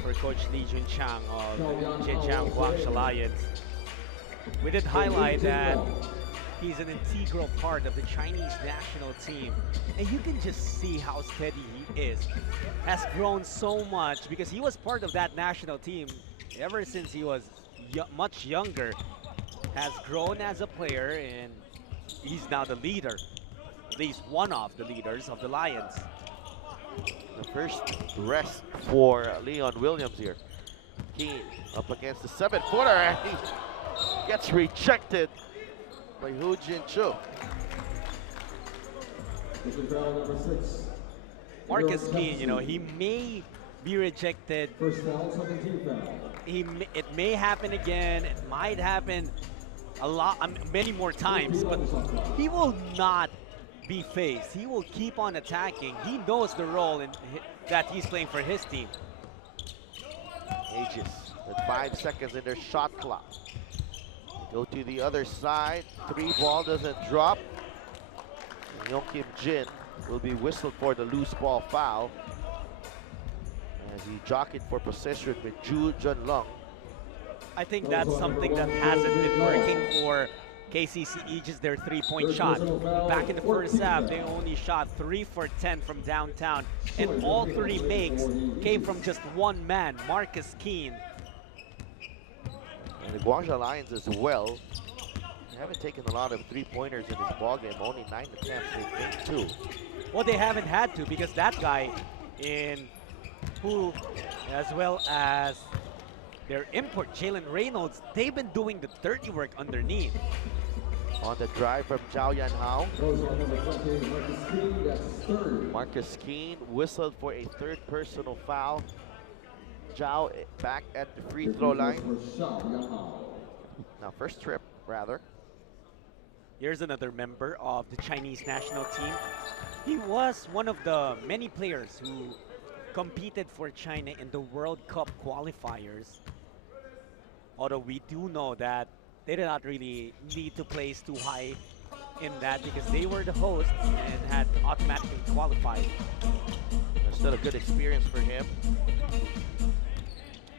for Coach Lee Junchang of Zhejiang Lions. We did highlight that he's an integral part of the Chinese national team, and you can just see how steady he is. Has grown so much because he was part of that national team ever since he was much younger. Has grown as a player, and he's now the leader, at least one of the leaders of the Lions. The first rest for Leon Williams here. Keane up against the 7-footer, and he gets rejected by Hu Jin-chu. Marcus Keane, he may be rejected. First foul, second team foul. It may happen again. It might happen many more times, but he will not be phased. He will keep on attacking. He knows the role that he's playing for his team. Egis with 5 seconds in their shot clock. Go to the other side. 3 ball doesn't drop. Young Kim Jin will be whistled for the loose ball foul as he jockeyed for possession with Ju Junlong. I think that's something that hasn't been working for KCC Egis, their 3-point shot. Back in the first half, they only shot 3 for 10 from downtown, and all 3 makes came from just one man, Marcus Keane. And the Guansha Lions as well. They haven't taken a lot of 3-pointers in this ballgame, only 9 attempts, they made 2. Well, they haven't had to because that guy who, as well as their import, Jalen Reynolds, they've been doing the dirty work underneath. On the drive from Zhao Yanhao. Marcus Keane whistled for a 3rd personal foul. Zhao back at the free throw line. Now first trip, rather. Here's another member of the Chinese national team. He was one of the many players who competed for China in the World Cup qualifiers. Although we do know that they did not really need to place too high in that because they were the hosts and had automatically qualified. That's still a good experience for him.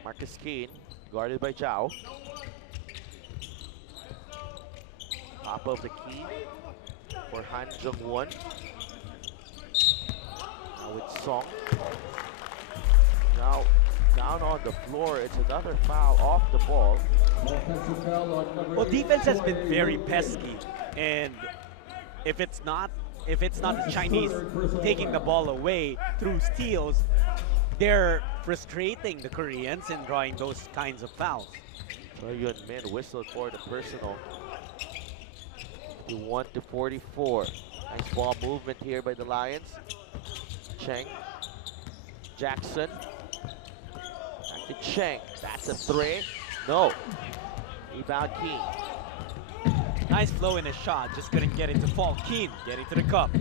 Marcus Keane, guarded by Zhao. Top of the key for Han Jung-won. Now with Song. Now down on the floor, it's another foul off the ball. Well, defense has been very pesky, and if it's not the Chinese taking the ball away through steals, they're frustrating the Koreans and drawing those kinds of fouls. So Yun Min whistled for the personal. 51-44. Nice ball movement here by the Lions. Cheng Jackson. Back to Cheng. That's a three. No. Rebound Keen. Nice flow in his shot, just couldn't get it to fall. Keen getting to the cup. The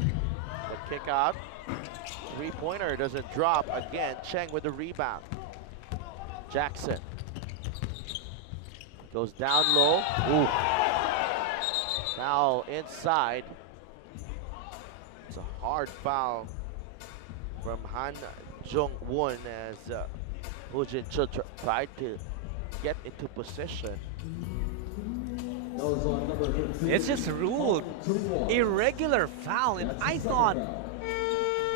kick out. Three-pointer doesn't drop. Again, Cheng with the rebound. Jackson. Goes down low. Ooh. Foul inside. It's a hard foul from Han Jong-won as Hu Jin-cho tried to get into position. It's just ruled irregular foul, and I thought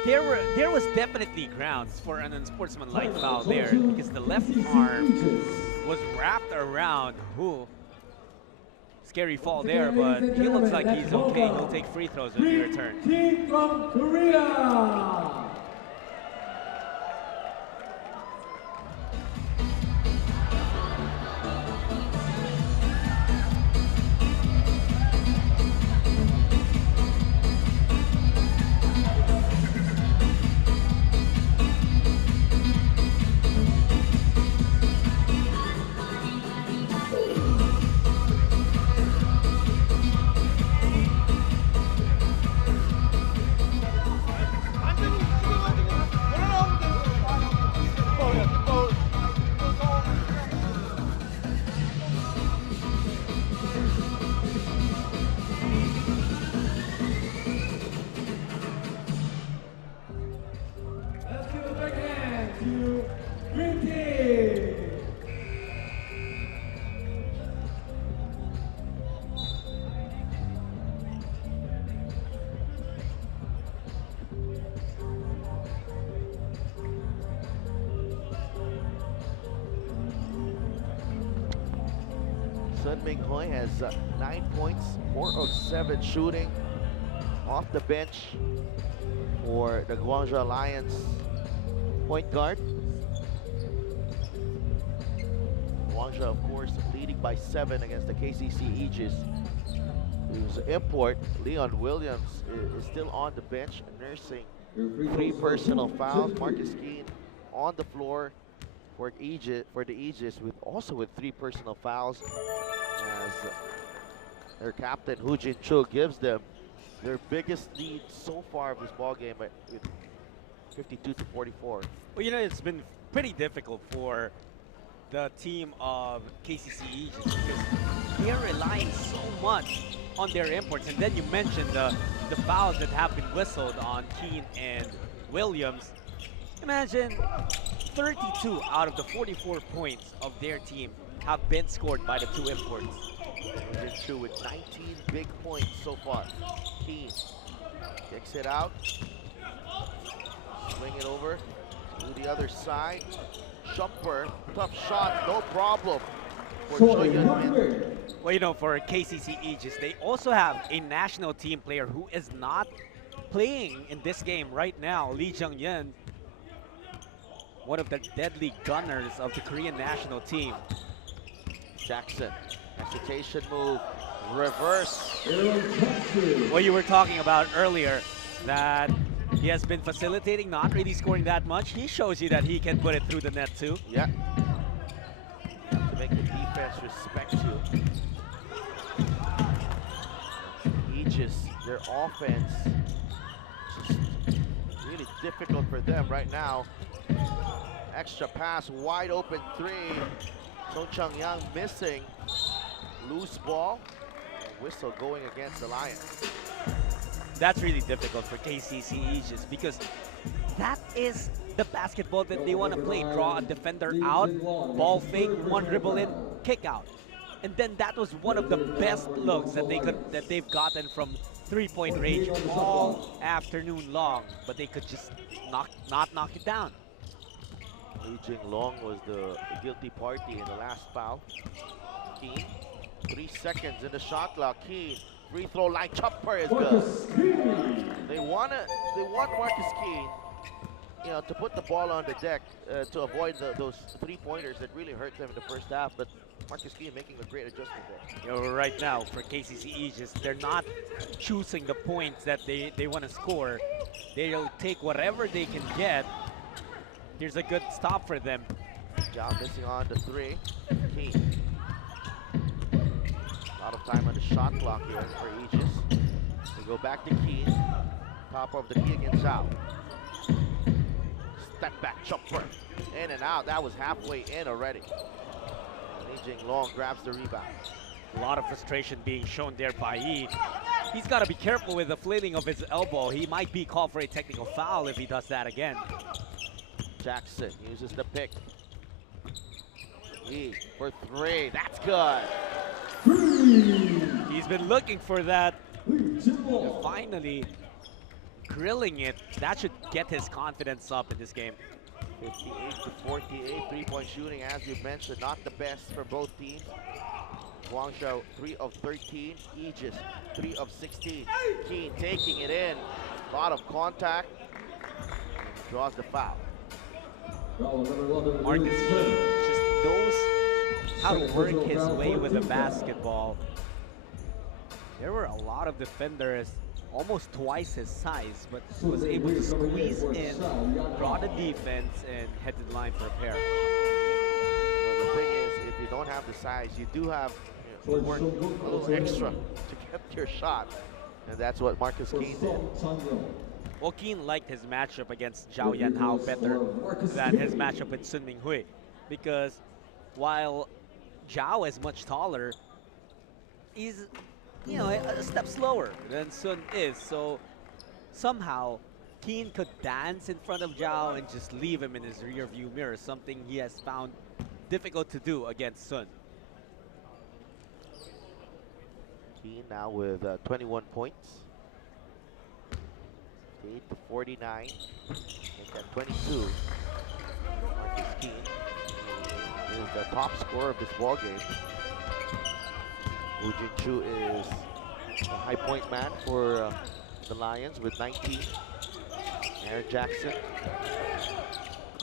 there was definitely grounds for an unsportsmanlike foul there because the left arm was wrapped around Hu. Scary fall there, but he looks like he's okay. He'll take free throws when he returns. Team from Korea. Let's give a big hand to Green Team. Sun Ming Hoi has 9 points, 4 of 7 shooting off the bench for the Guansha Lions point guard. Guansha, of course, leading by 7 against the KCC Egis. Whose import, Leon Williams, is still on the bench, nursing 3 personal fouls. Marcus Keane on the floor for the Egis, with 3 personal fouls, as their captain Hu Jin-cho gives them their biggest lead so far of this ball game with 52-44. Well, you know, it's been pretty difficult for the team of KCC Egis because they're relying so much on their imports. And then you mentioned the fouls that have been whistled on Keane and Williams. Imagine 32 out of the 44 points of their team have been scored by the 2 imports. Jenju with 19 big points so far. Keane kicks it out. Swing it over to the other side. Shumper, tough shot, no problem for Choi Yun-min. Well, you know, for KCC Egis, they also have a national team player who is not playing in this game right now, Lee Jung-yeon, one of the deadly gunners of the Korean national team. Jackson, hesitation move, reverse. What you were talking about earlier, that he has been facilitating, not really scoring that much. He shows you that he can put it through the net too. Yeah. To make the defense respect you. Aegis, their offense, just really difficult for them right now. Extra pass, wide open 3. Song Chung-yang missing. Loose ball. Whistle going against the Lions. That's really difficult for KCC Egis because that is the basketball that they want to play. Draw a defender out, ball fake, 1 dribble in, kick out. And then that was one of the best looks that they've gotten from 3-point range all afternoon long, but they could just not knock it down. Lee Jing-long was the guilty party in the last foul. Keane, 3 seconds in the shot clock. Keane, free throw line jumper is good. They want Marcus Keane, you know, to put the ball on the deck to avoid those 3-pointers that really hurt them in the first half. But Marcus Keane making a great adjustment there. You know, right now for KCC Egis, they're not choosing the points that they want to score. They'll take whatever they can get Here's a good stop for them. Zhao missing on the 3. Keen. A lot of time on the shot clock here for Egis. We go back to Keen. Top of the key against Zhao. Step back jumper. In and out. That was halfway in already. Li Jinglong grabs the rebound. A lot of frustration being shown there by Yi. He's got to be careful with the flailing of his elbow. He might be called for a technical foul if he does that again. Jackson uses the pick. Yi for 3. That's good. He's been looking for that. And finally grilling it. That should get his confidence up in this game. 58 to 48. 3-point shooting, as you mentioned, not the best for both teams. Guansha 3 of 13. Egis 3 of 16. Keen taking it in. A lot of contact. Draws the foul. Marcus Keen just knows how to work his way with the basketball. There were a lot of defenders almost twice his size, but he was able to squeeze in, draw the defense, and head to the line for a pair. Well, the thing is, if you don't have the size, you do have to work a little extra to get your shot. And that's what Marcus Keen did. Well, Keen liked his matchup against Zhao Yanhao better than his matchup with Sun Minghui, because while Zhao is much taller, he's a step slower than Sun is. So somehow Keen could dance in front of Zhao and just leave him in his rear view mirror, something he has found difficult to do against Sun. Keen now with 21 points. 8 to 49. Make that 22. Marcus Keen is the top scorer of this ball game. Jenju is the high point man for the Lions with 19. Aaron Jackson,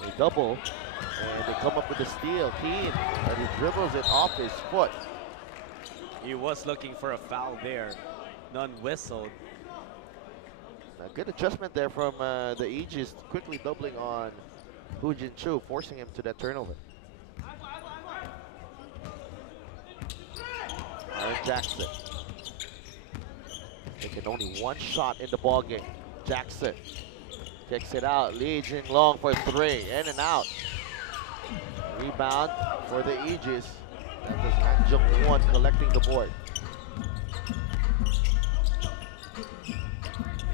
a double, and they come up with a steal. Keen, but he dribbles it off his foot. He was looking for a foul there. None whistled. A good adjustment there from the Egis, quickly doubling on Hu Jinchu, forcing him to that turnover. Aaron Jackson taking only one shot in the ball game. Jackson kicks it out. Li Jinglong for 3, in and out. Rebound for the Egis. That was Han Jung-won collecting the board.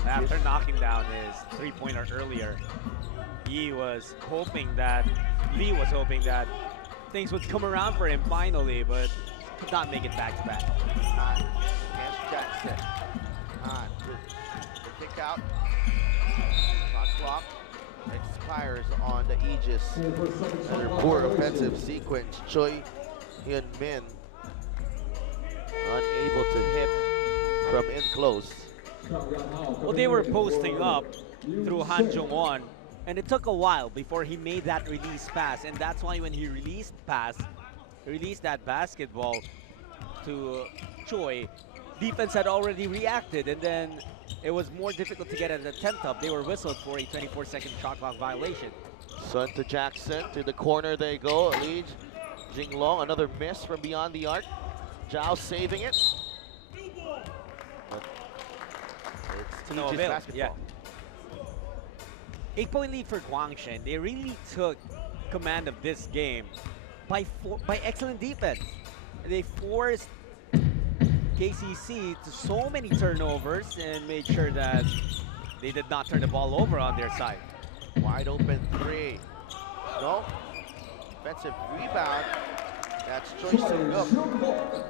After knocking down his three-pointer earlier, Lee was hoping that things would come around for him finally, but could not make it back-to-back. Han against Jackson. Han with the kick out. Shot clock expires on the Egis. Another poor offensive sequence. Choi Hyun-min unable to hit from in close. Well, they were posting up through Han Jung-won, and it took a while before he made that release pass, and that's why when he released that basketball to Choi, defense had already reacted, and then it was more difficult to get an attempt up. They were whistled for a 24-second shot clock violation. Sun to Jackson, to the corner they go. Li Jinglong, another miss from beyond the arc. Zhao saving it. It's To no Egis avail. basketball. Yeah. 8-point lead for Guangsha. They really took command of this game by excellent defense. They forced KCC to so many turnovers and made sure that they did not turn the ball over on their side. Wide open 3. No. Defensive rebound. That's Choi Seung-guk.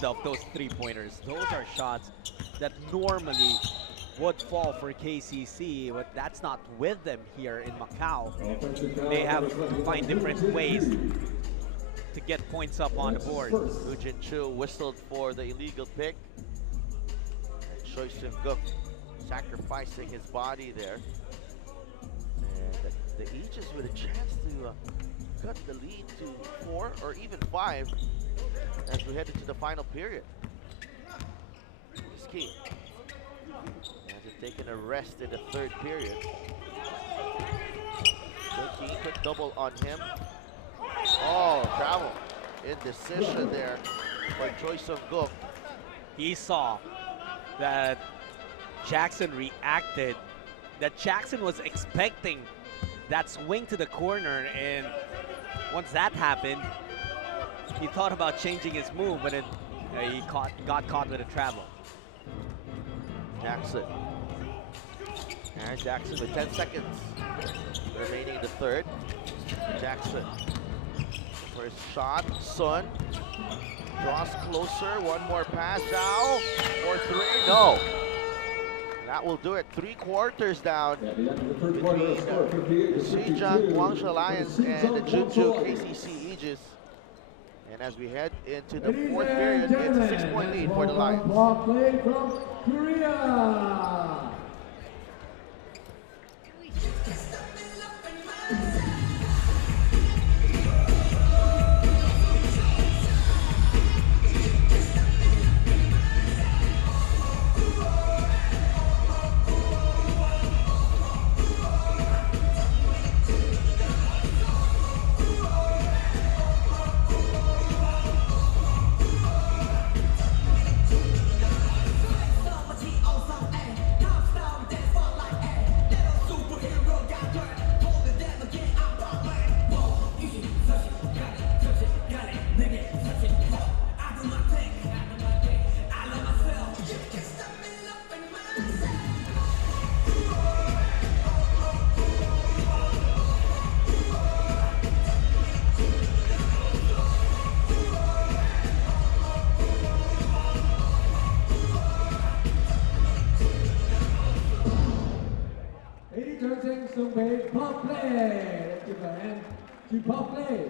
Those three-pointers, those are shots that normally would fall for KCC, but that's not with them here in Macau. They have to find different ways to get points up on the board. Hu Jinchu whistled for the illegal pick. And Choi Seung-guk sacrificing his body there. And the Egis with a chance to cut the lead to 4 or even 5 as we head into the final period. It's key. As it taking a rest in the third period. Keen, quick double on him. Oh, travel. Indecision there for Choi Sung-guk. He saw that Jackson reacted, that Jackson was expecting that swing to the corner, and once that happened, he thought about changing his move, but he got caught with a travel. Jackson. Aaron Jackson with 10 seconds remaining in the third. Jackson. First shot. Sun. Draws closer. One more pass. Zhao. For three. No. That will do it. 3 quarters down between the Zhejiang Guansha Lions and the Jenju KCC Egis. And as we head into the fourth period, it's a 6-point lead for the Lions. Ball played from Korea. Pop play. Let's give a hand to pop play.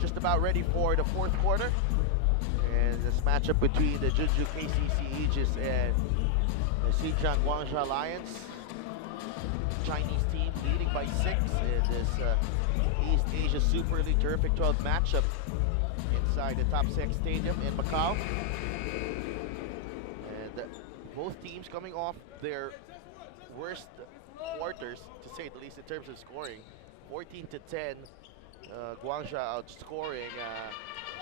Just about ready for the fourth quarter. And this matchup between the Jenju KCC Egis and the Zhejiang Guansha Lions. Chinese team leading by 6 in this East Asia Super League Terrific 12 matchup inside the Top 6 Stadium in Macau. And both teams coming off their worst quarters, to say the least, in terms of scoring. 14-10, Guansha outscoring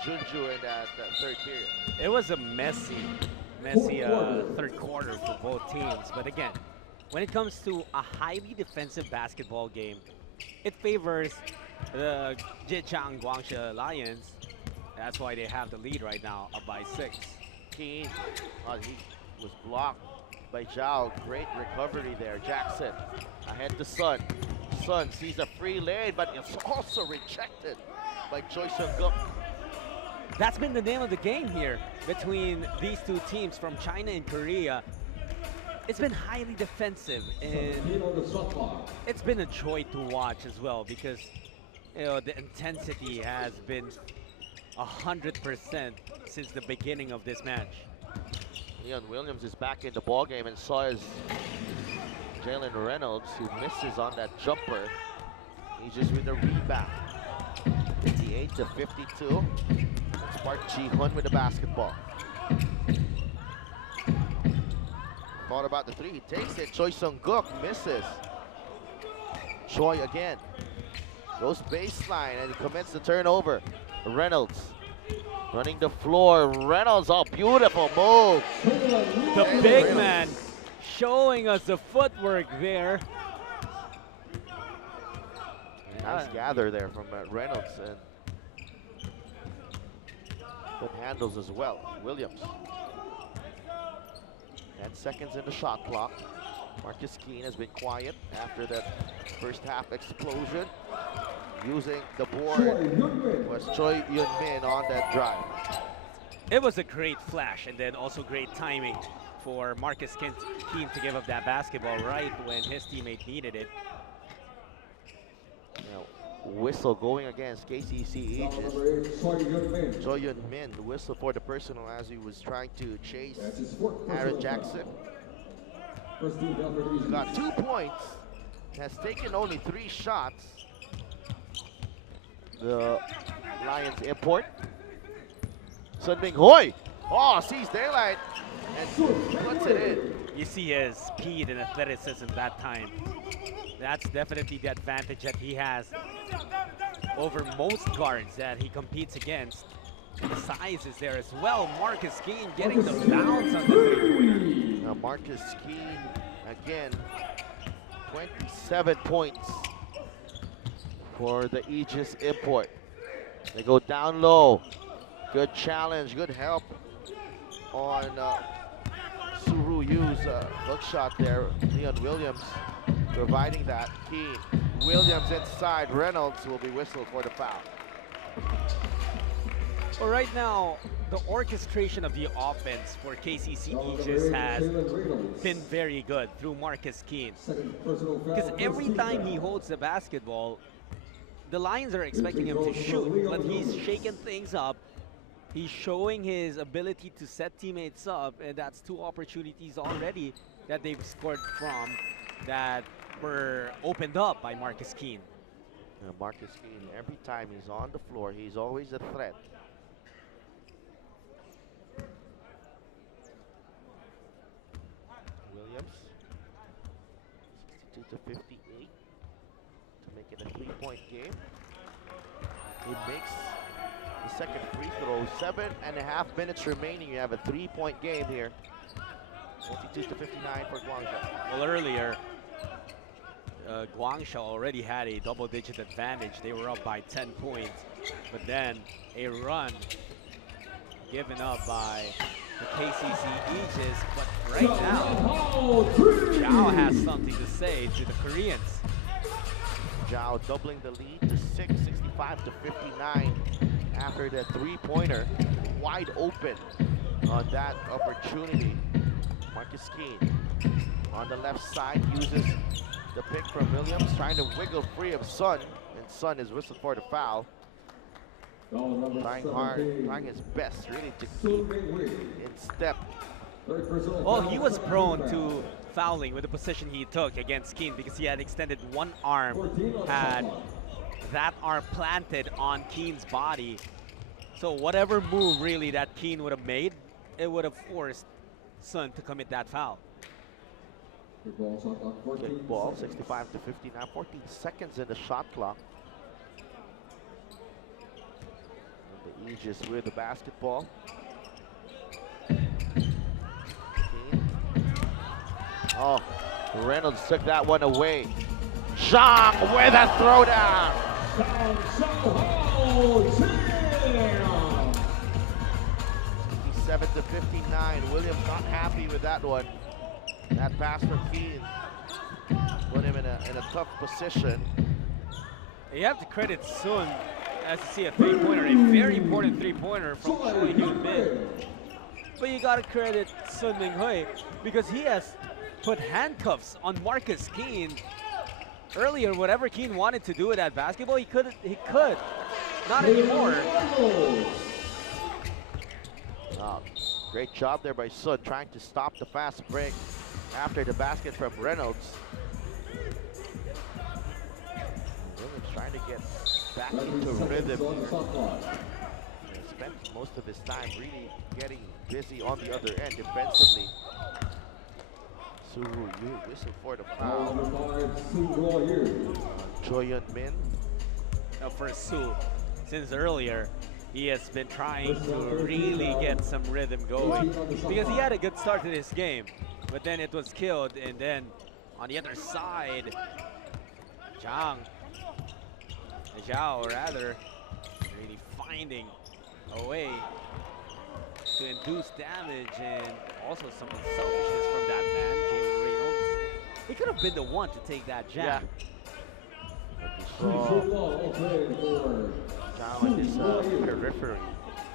Jeonju in that third period. It was a messy third quarter for both teams. But again, when it comes to a highly defensive basketball game, it favors the Zhejiang Guansha Lions. That's why they have the lead right now, up by 6. Keen, he was blocked by Zhao. Great recovery there. Jackson ahead to Sun. Sun sees a free lane, but it's also rejected by Choi Sung-guk. That's been the name of the game here between these two teams from China and Korea. It's been highly defensive, and it's been a joy to watch as well, because the intensity has been 100% since the beginning of this match. Leon Williams is back in the ball game, and so is Jalen Reynolds, who misses on that jumper. He's just with a rebound. 58-52. It's Park Ji-hun with the basketball. Thought about the 3, he takes it. Choi Sung-guk misses. Choi again. Goes baseline and he commits the turnover. Reynolds running the floor. Reynolds, oh, beautiful move. The big man showing us the footwork there. Nice gather there from Reynolds, and good handles as well. Williams. 10 seconds in the shot clock. Marcus Keane has been quiet after that first half explosion. Using the board was Choi Yun-min on that drive. It was a great flash, and then also great timing for Marcus Keane to give up that basketball right when his teammate needed it. Now, whistle going against KCC Egis. Joyun Min, the whistle for the personal as he was trying to chase Aaron Jackson. Got 2 points, has taken only 3 shots. The Lions import. Sun Ming Hoi, sees daylight and puts it in. You see his speed and athleticism that time. That's definitely the advantage that he has over most guards that he competes against. And the size is there as well. Marcus Keane getting the bounce on the three-pointer. Now Marcus Keane again, 27 points for the Egis import. They go down low. Good challenge, good help on Suru Yu's hook shot there. Leon Williams providing that. Keane, Williams inside. Reynolds will be whistled for the foul. Well, right now, the orchestration of the offense for KCC Egis has been very good through Marcus Keane. Because every time he holds the basketball, the Lions are expecting him to shoot, but he's shaking things up. He's showing his ability to set teammates up, and that's 2 opportunities already that they've scored from that were opened up by Marcus Keane. Marcus Keane, every time he's on the floor, he's always a threat. Williams, 62 to 58 to make it a 3-point game. He makes the second free throw. 7.5 minutes remaining. You have a 3-point game here. 52 to 59 for Guansha. Well, earlier, Guansha already had a double-digit advantage. They were up by 10 points, but then a run given up by the KCC Egis. But right now, Zhao has something to say to the Koreans. Zhao doubling the lead to 65 to 59 after the 3-pointer. Wide open on that opportunity. Marcus Keane on the left side uses the pick from Williams, trying to wiggle free of Sun, and Sun is whistled for the foul. Trying hard, trying his best really to keep in step. Well, he was prone to fouling with the position he took against Keane because he had extended one arm, had that arm planted on Keane's body. So whatever move really that Keane would have made, it would have forced Sun to commit that foul. Kick ball, 65 to 59, 14 seconds in the shot clock. And the Egis with the basketball. Oh, Reynolds took that one away. Zhang with a throwdown. 57 to 59. Williams not happy with that one. That pass from Keane put him in a tough position. You have to credit Sun as you see a 3-pointer, a very important 3-pointer from Choi Hyun-min. But you gotta credit Sun Ming Hui because he has put handcuffs on Marcus Keane. Earlier, whatever Keane wanted to do with that basketball, he could. Not anymore. Great job there by Sun, trying to stop the fast break after the basket from Reynolds. Williams trying to get back into rhythm here. He spent most of his time really getting busy on the other end defensively. Suru Yu whistle for the foul. Choi Hyun-min. Now for Su, since earlier, he has been trying to really get some rhythm going because he had a good start to this game, but then it was killed. And then on the other side, Zhao rather, really finding a way to induce damage and also some selfishness from that man, James Reynolds. He could have been the one to take that jab. Zhao in his periphery.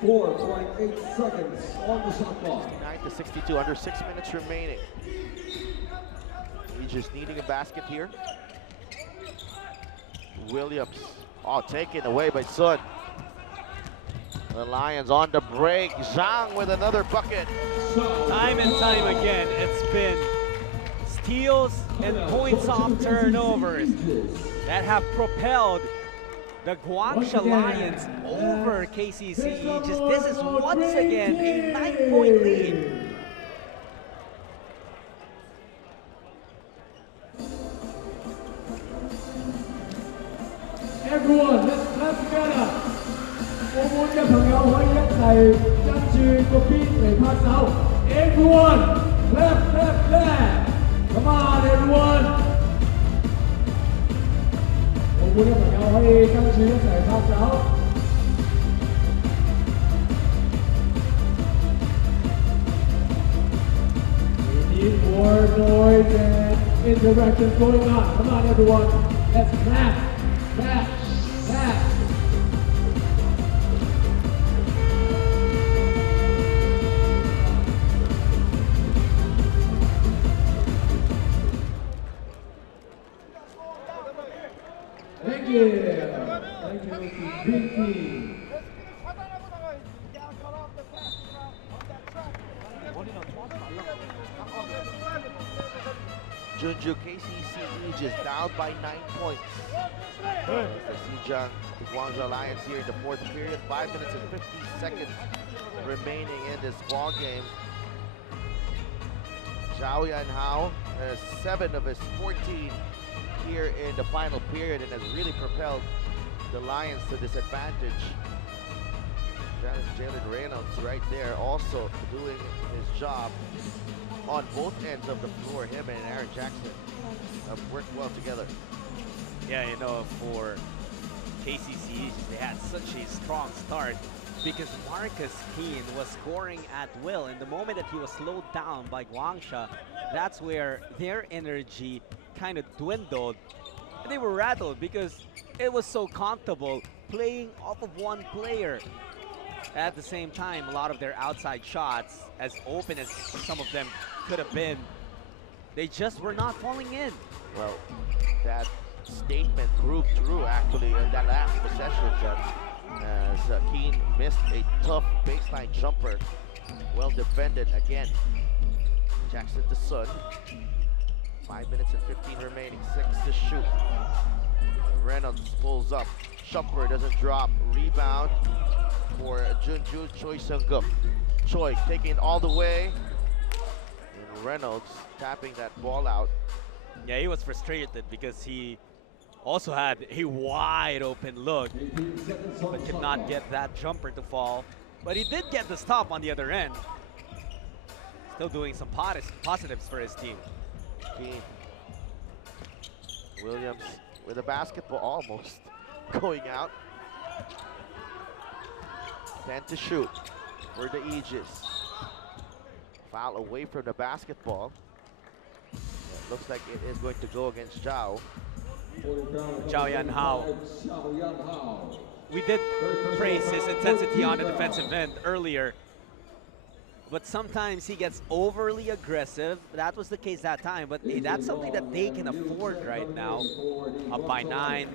4.8 seconds on the shot clock. 69 to 62, under 6 minutes remaining. He's just needing a basket here. Williams. Oh, taken away by Sun. The Lions on the break. Zhang with another bucket. Time and time again, it's been steals and points off turnovers that have propelled the Guansha Lions over KCC Egis. This is once again a 9-point lead. Everyone, let's clap together. 澳門嘅朋友可以一齊跟住個 beat 嚟拍手。Everyone, clap, clap, clap. Come on, everyone. 澳門嘅朋友可以跟住一齊拍手。We need more noise and interaction going on. Come on, everyone. Let's clap, clap, clap. Thank you. Thank you to Green Team. Jenju KCC Egis down by 9 points. The Zhejiang Lions here in the fourth period. 5 minutes and 50 seconds remaining in this ball game. Zhao Yanhao has 7 of his 14 here in the final period and has really propelled the Lions to this advantage. Jalen Reynolds right there also doing his job on both ends of the floor. Him and Aaron Jackson have worked well together. Yeah, you know, for KCC, they had such a strong start because Marcus Keane was scoring at will. And the moment that he was slowed down by Guansha, that's where their energy kind of dwindled. And they were rattled because it was so comfortable playing off of one player. At the same time, a lot of their outside shots, as open as some of them could have been, they just were not falling in. Well, that statement proved true actually in that last possession, as Keane missed a tough baseline jumper. Well defended again. Jackson to Sun. 5 minutes and 15 remaining, 6 to shoot. Reynolds pulls up. Jumper doesn't drop. Rebound for Jenju Choi Seung-guk. Choi taking it all the way. And Reynolds tapping that ball out. Yeah, he was frustrated because he also had a wide open look, but could not get that jumper to fall. But he did get the stop on the other end. Still doing some positives for his team. Keane. Williams with a basketball almost going out. 10 to shoot for the Egis. Foul away from the basketball. It looks like it is going to go against Zhao. Zhao Yanhao. We did praise his intensity on the defensive end earlier, but sometimes he gets overly aggressive. That was the case that time, but hey, that's something that they can afford right now. Up by 9,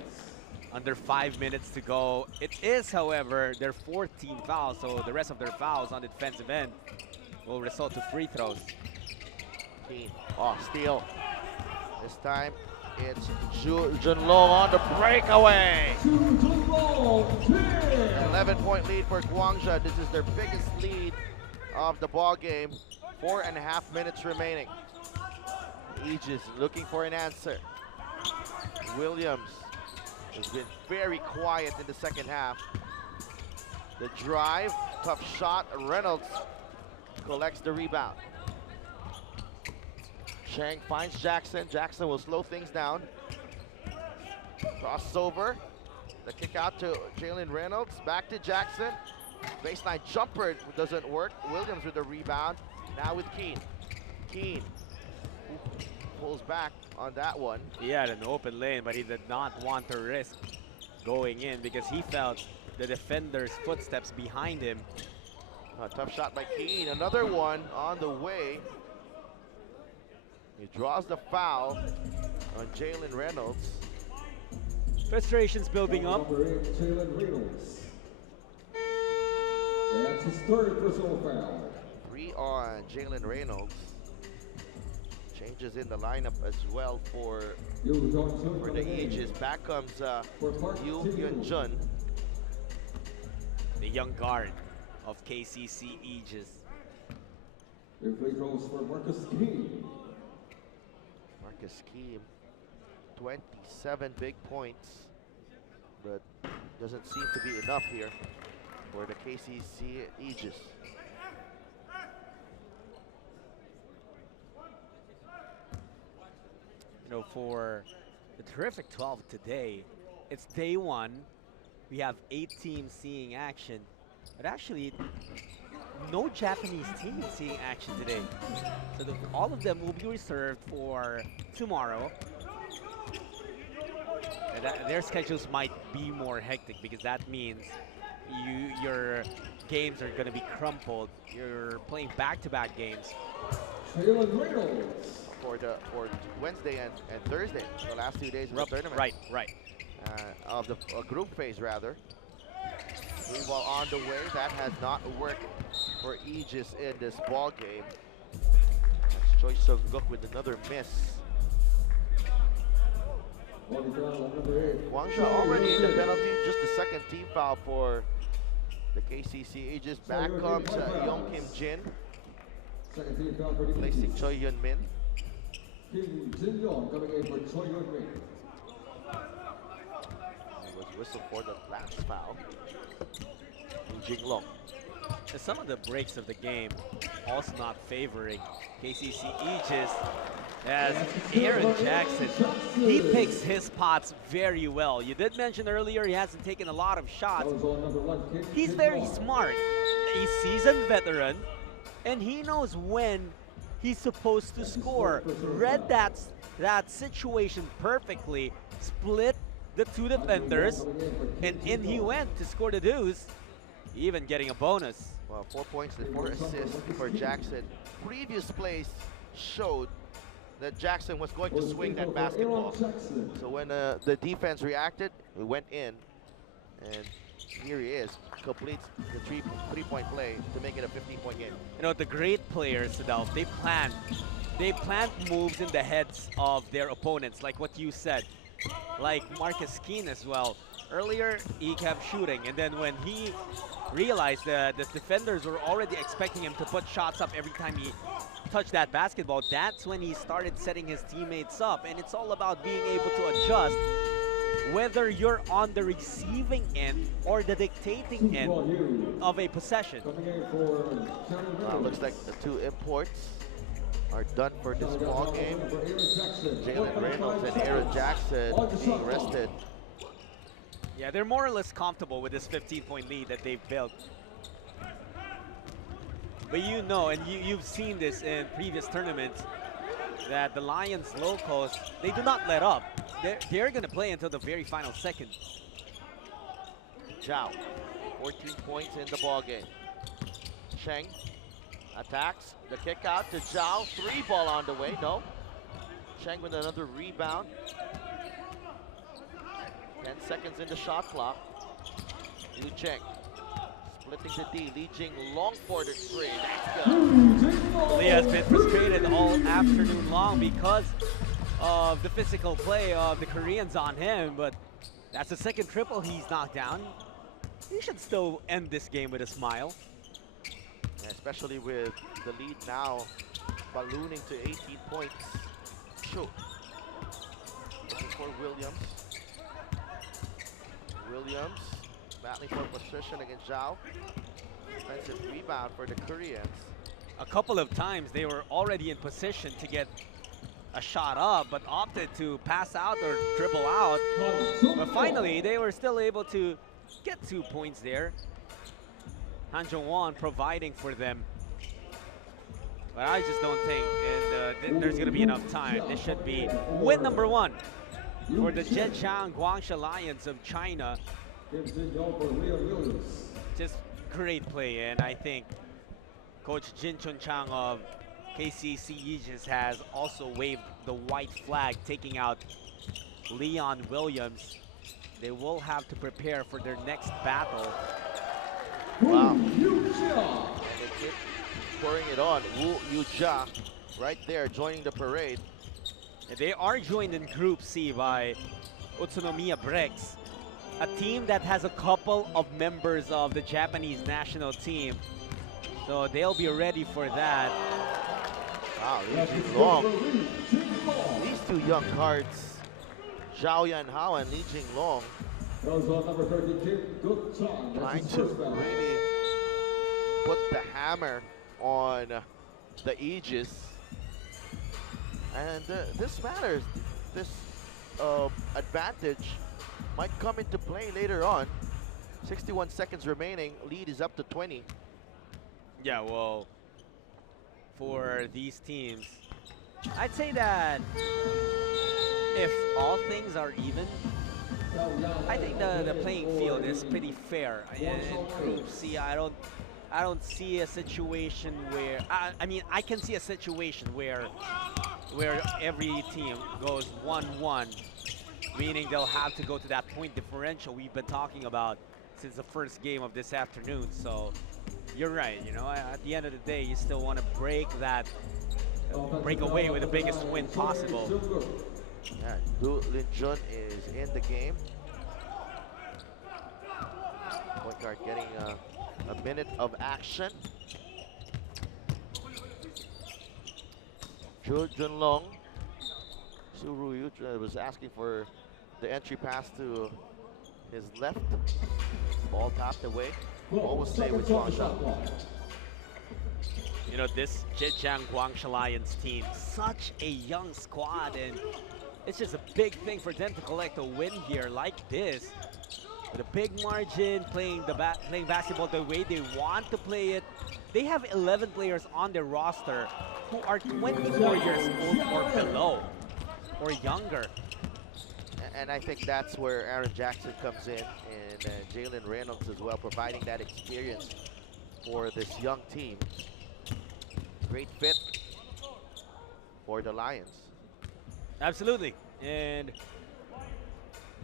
under 5 minutes to go. It is, however, their 14th foul, so the rest of their fouls on the defensive end will result to free throws. Keane, oh, steal. This time it's Junlo on the breakaway. 11-point lead for Guangsha. This is their biggest lead of the ball game. 4.5 minutes remaining. Egis looking for an answer. Williams has been very quiet in the second half. The drive, tough shot. Reynolds collects the rebound. Chang finds Jackson. Jackson will slow things down. Crossover. The kick out to Jalen Reynolds. Back to Jackson. Baseline jumper doesn't work. Williams with the rebound. Now with Keane. Keane pulls back on that one. He had an open lane, but he did not want to risk going in because he felt the defender's footsteps behind him. A tough shot by Keane. Another one on the way. He draws the foul on Jalen Reynolds. Frustration's building up. Number 8, Jalen Reynolds. That's his third personal foul. 3 on Jalen Reynolds. Changes in the lineup as well for the Aegis. Back comes Yu Hyun-jun. The young guard of KCC Egis. Your free throws for Marcus King. Marcus Keem, 27 big points, but doesn't seem to be enough here for the KCC Egis. You know, for the terrific 12 today, it's day 1. We have 8 teams seeing action, but actually no Japanese team seeing action today. So all of them will be reserved for tomorrow. And their schedules might be more hectic because that means your games are going to be crumpled. You're playing back-to-back games. Jalen Reynolds. For Wednesday and Thursday, the last 2 days of the tournament. Right. Of the group phase, rather. 3 ball on the way. That has not worked for Aegis in this ball game. That's Choi Sung-guk with another miss. Guansha already in the penalty. Just the second team foul for the KCC Aegis. Back comes Young Kim Jin, Second team foul for replacing Choi Hyun Min. Kim Jin Young coming in for Choi Hyun Min. Was whistled for the last foul. Jing Long. Some of the breaks of the game also not favoring KCC Egis, as Aaron Jackson, he picks his spots very well. You did mention earlier he hasn't taken a lot of shots. He's very smart. A seasoned veteran, and he knows when he's supposed to score. Read that situation perfectly, split the 2 defenders, and in he went to score the deuce, even getting a bonus. Well, 4 points and 4 assists for Jackson. Previous plays showed that Jackson was going to swing that basketball. So when the defense reacted, we went in, and here he is, completes the three-point play to make it a 15-point game. You know, the great players, Adolf, they plant moves in the heads of their opponents, like what you said. Like Marcus Keane as well. Earlier, he kept shooting, and then when he realized that the defenders were already expecting him to put shots up every time he touched that basketball, that's when he started setting his teammates up. And it's all about being able to adjust, whether you're on the receiving end or the dictating end of a possession. Looks like the 2 imports are done for this ball game. Jalen Reynolds and Aaron Jackson being rested. Yeah, they're more or less comfortable with this 15-point lead that they've built. But you know, and you've seen this in previous tournaments, that the Lions locals, they do not let up. They're going to play until the very final second. Zhao, 14 points in the ball game. Cheng attacks, the kick out to Zhao. 3 ball on the way, no. Cheng with another rebound. 10 seconds in the shot clock. Liu Cheng splitting the D. Li Jing long for the 3. That's good. Lee has been frustrated all afternoon long because of the physical play of the Koreans on him, but that's the second triple he's knocked down. He should still end this game with a smile. Especially with the lead now ballooning to 18 points. Sure. Looking for Williams. Williams battling for position against Zhao. Defensive rebound for the Koreans. A couple of times they were already in position to get a shot up, but opted to pass out or dribble out. But finally, they were still able to get 2 points there. Han Jong-won providing for them. But I just don't think there's going to be enough time. This should be win number 1 for the Zhejiang Lions of China. Just great play, and I think Coach Jin Chun-chang of KCC Egis has also waved the white flag, taking out Leon Williams. they will have to prepare for their next battle. Wow. Pouring it on. Wu Yuja right there joining the parade. And they are joined in Group C by Utsunomiya Brex, a team that has a couple of members of the Japanese national team. So they'll be ready for that. Wow, Li Jinglong. These two young cards, Zhao Yanhao and Li Jinglong, trying to really put the hammer on the Aegis. And this matters. This advantage might come into play later on. 61 seconds remaining, lead is up to 20. Yeah, well, for these teams, I'd say that if all things are even, I think the playing field is pretty fair. In Group C, I don't see a situation where I mean I can see a situation where every team goes 1-1, meaning they'll have to go to that point differential we've been talking about since the first game of this afternoon. So you're right, you know, at the end of the day, you still want to break away with the biggest win possible. Yeah, Du Linjun is in the game. Point guard getting a minute of action. Zhu Junlong. Su Ruyu was asking for the entry pass to his left. Ball tapped away. Ball will stay with Guansha. You know, this Zhejiang Guansha Lions team, such a young squad, and it's just a big thing for them to collect a win here like this. With a big margin, playing basketball the way they want to play it. They have 11 players on their roster who are 24 years old or below, or younger. And I think that's where Aaron Jackson comes in, and Jalen Reynolds as well, providing that experience for this young team. Great fit for the Lions. Absolutely. And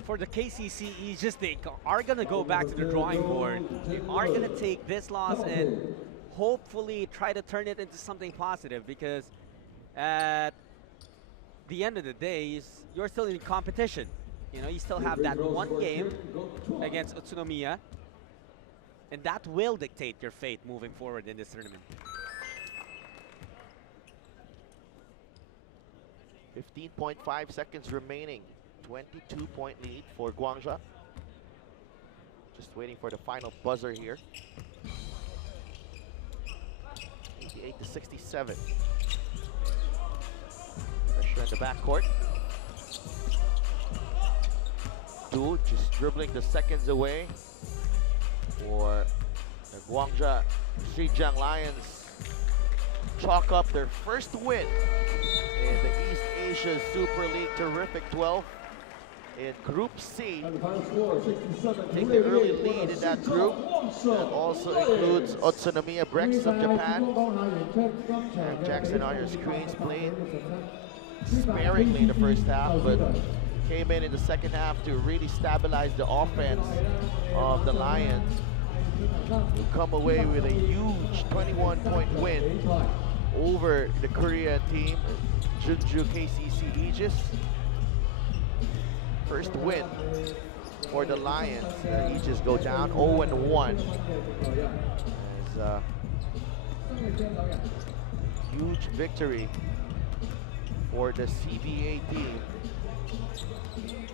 for the KCC Egis, they are going to go back to the drawing board. They are going to take this loss and hopefully try to turn it into something positive, because at the end of the day, you're still in competition. You know, you still have that one game against Utsunomiya, and that will dictate your fate moving forward in this tournament. 15.5 seconds remaining. 22-point lead for Guansha. Just waiting for the final buzzer here. 88-67. Pressure in the backcourt. Du just dribbling the seconds away for the Guangzhou Zhejiang Lions. Chalk up their first win in the East Asia Super League Terrific 12 in Group C. Take the early lead in that group. That also includes Utsunomiya Brex of Japan. And Jackson on your screens played sparingly in the first half, but came in the second half to really stabilize the offense of the Lions, who come away with a huge 21-point win over the Korean team, Jenju KCC Egis. First win for the Lions. The Egis go down 0-1. As huge victory for the CBA team.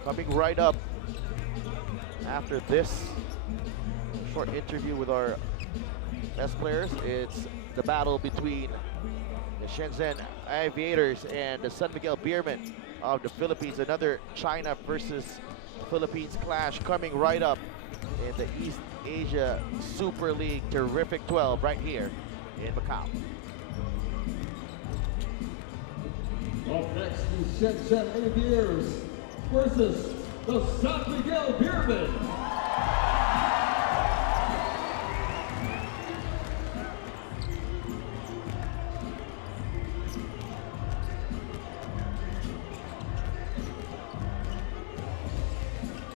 Coming right up after this short interview with our best players, it's the battle between the Shenzhen Aviators and the San Miguel Beermen of the Philippines. Another China versus Philippines clash coming right up in the East Asia Super League Terrific 12 right here in Macau. Up next is Shenzhen Aviators versus the San Miguel Beermen.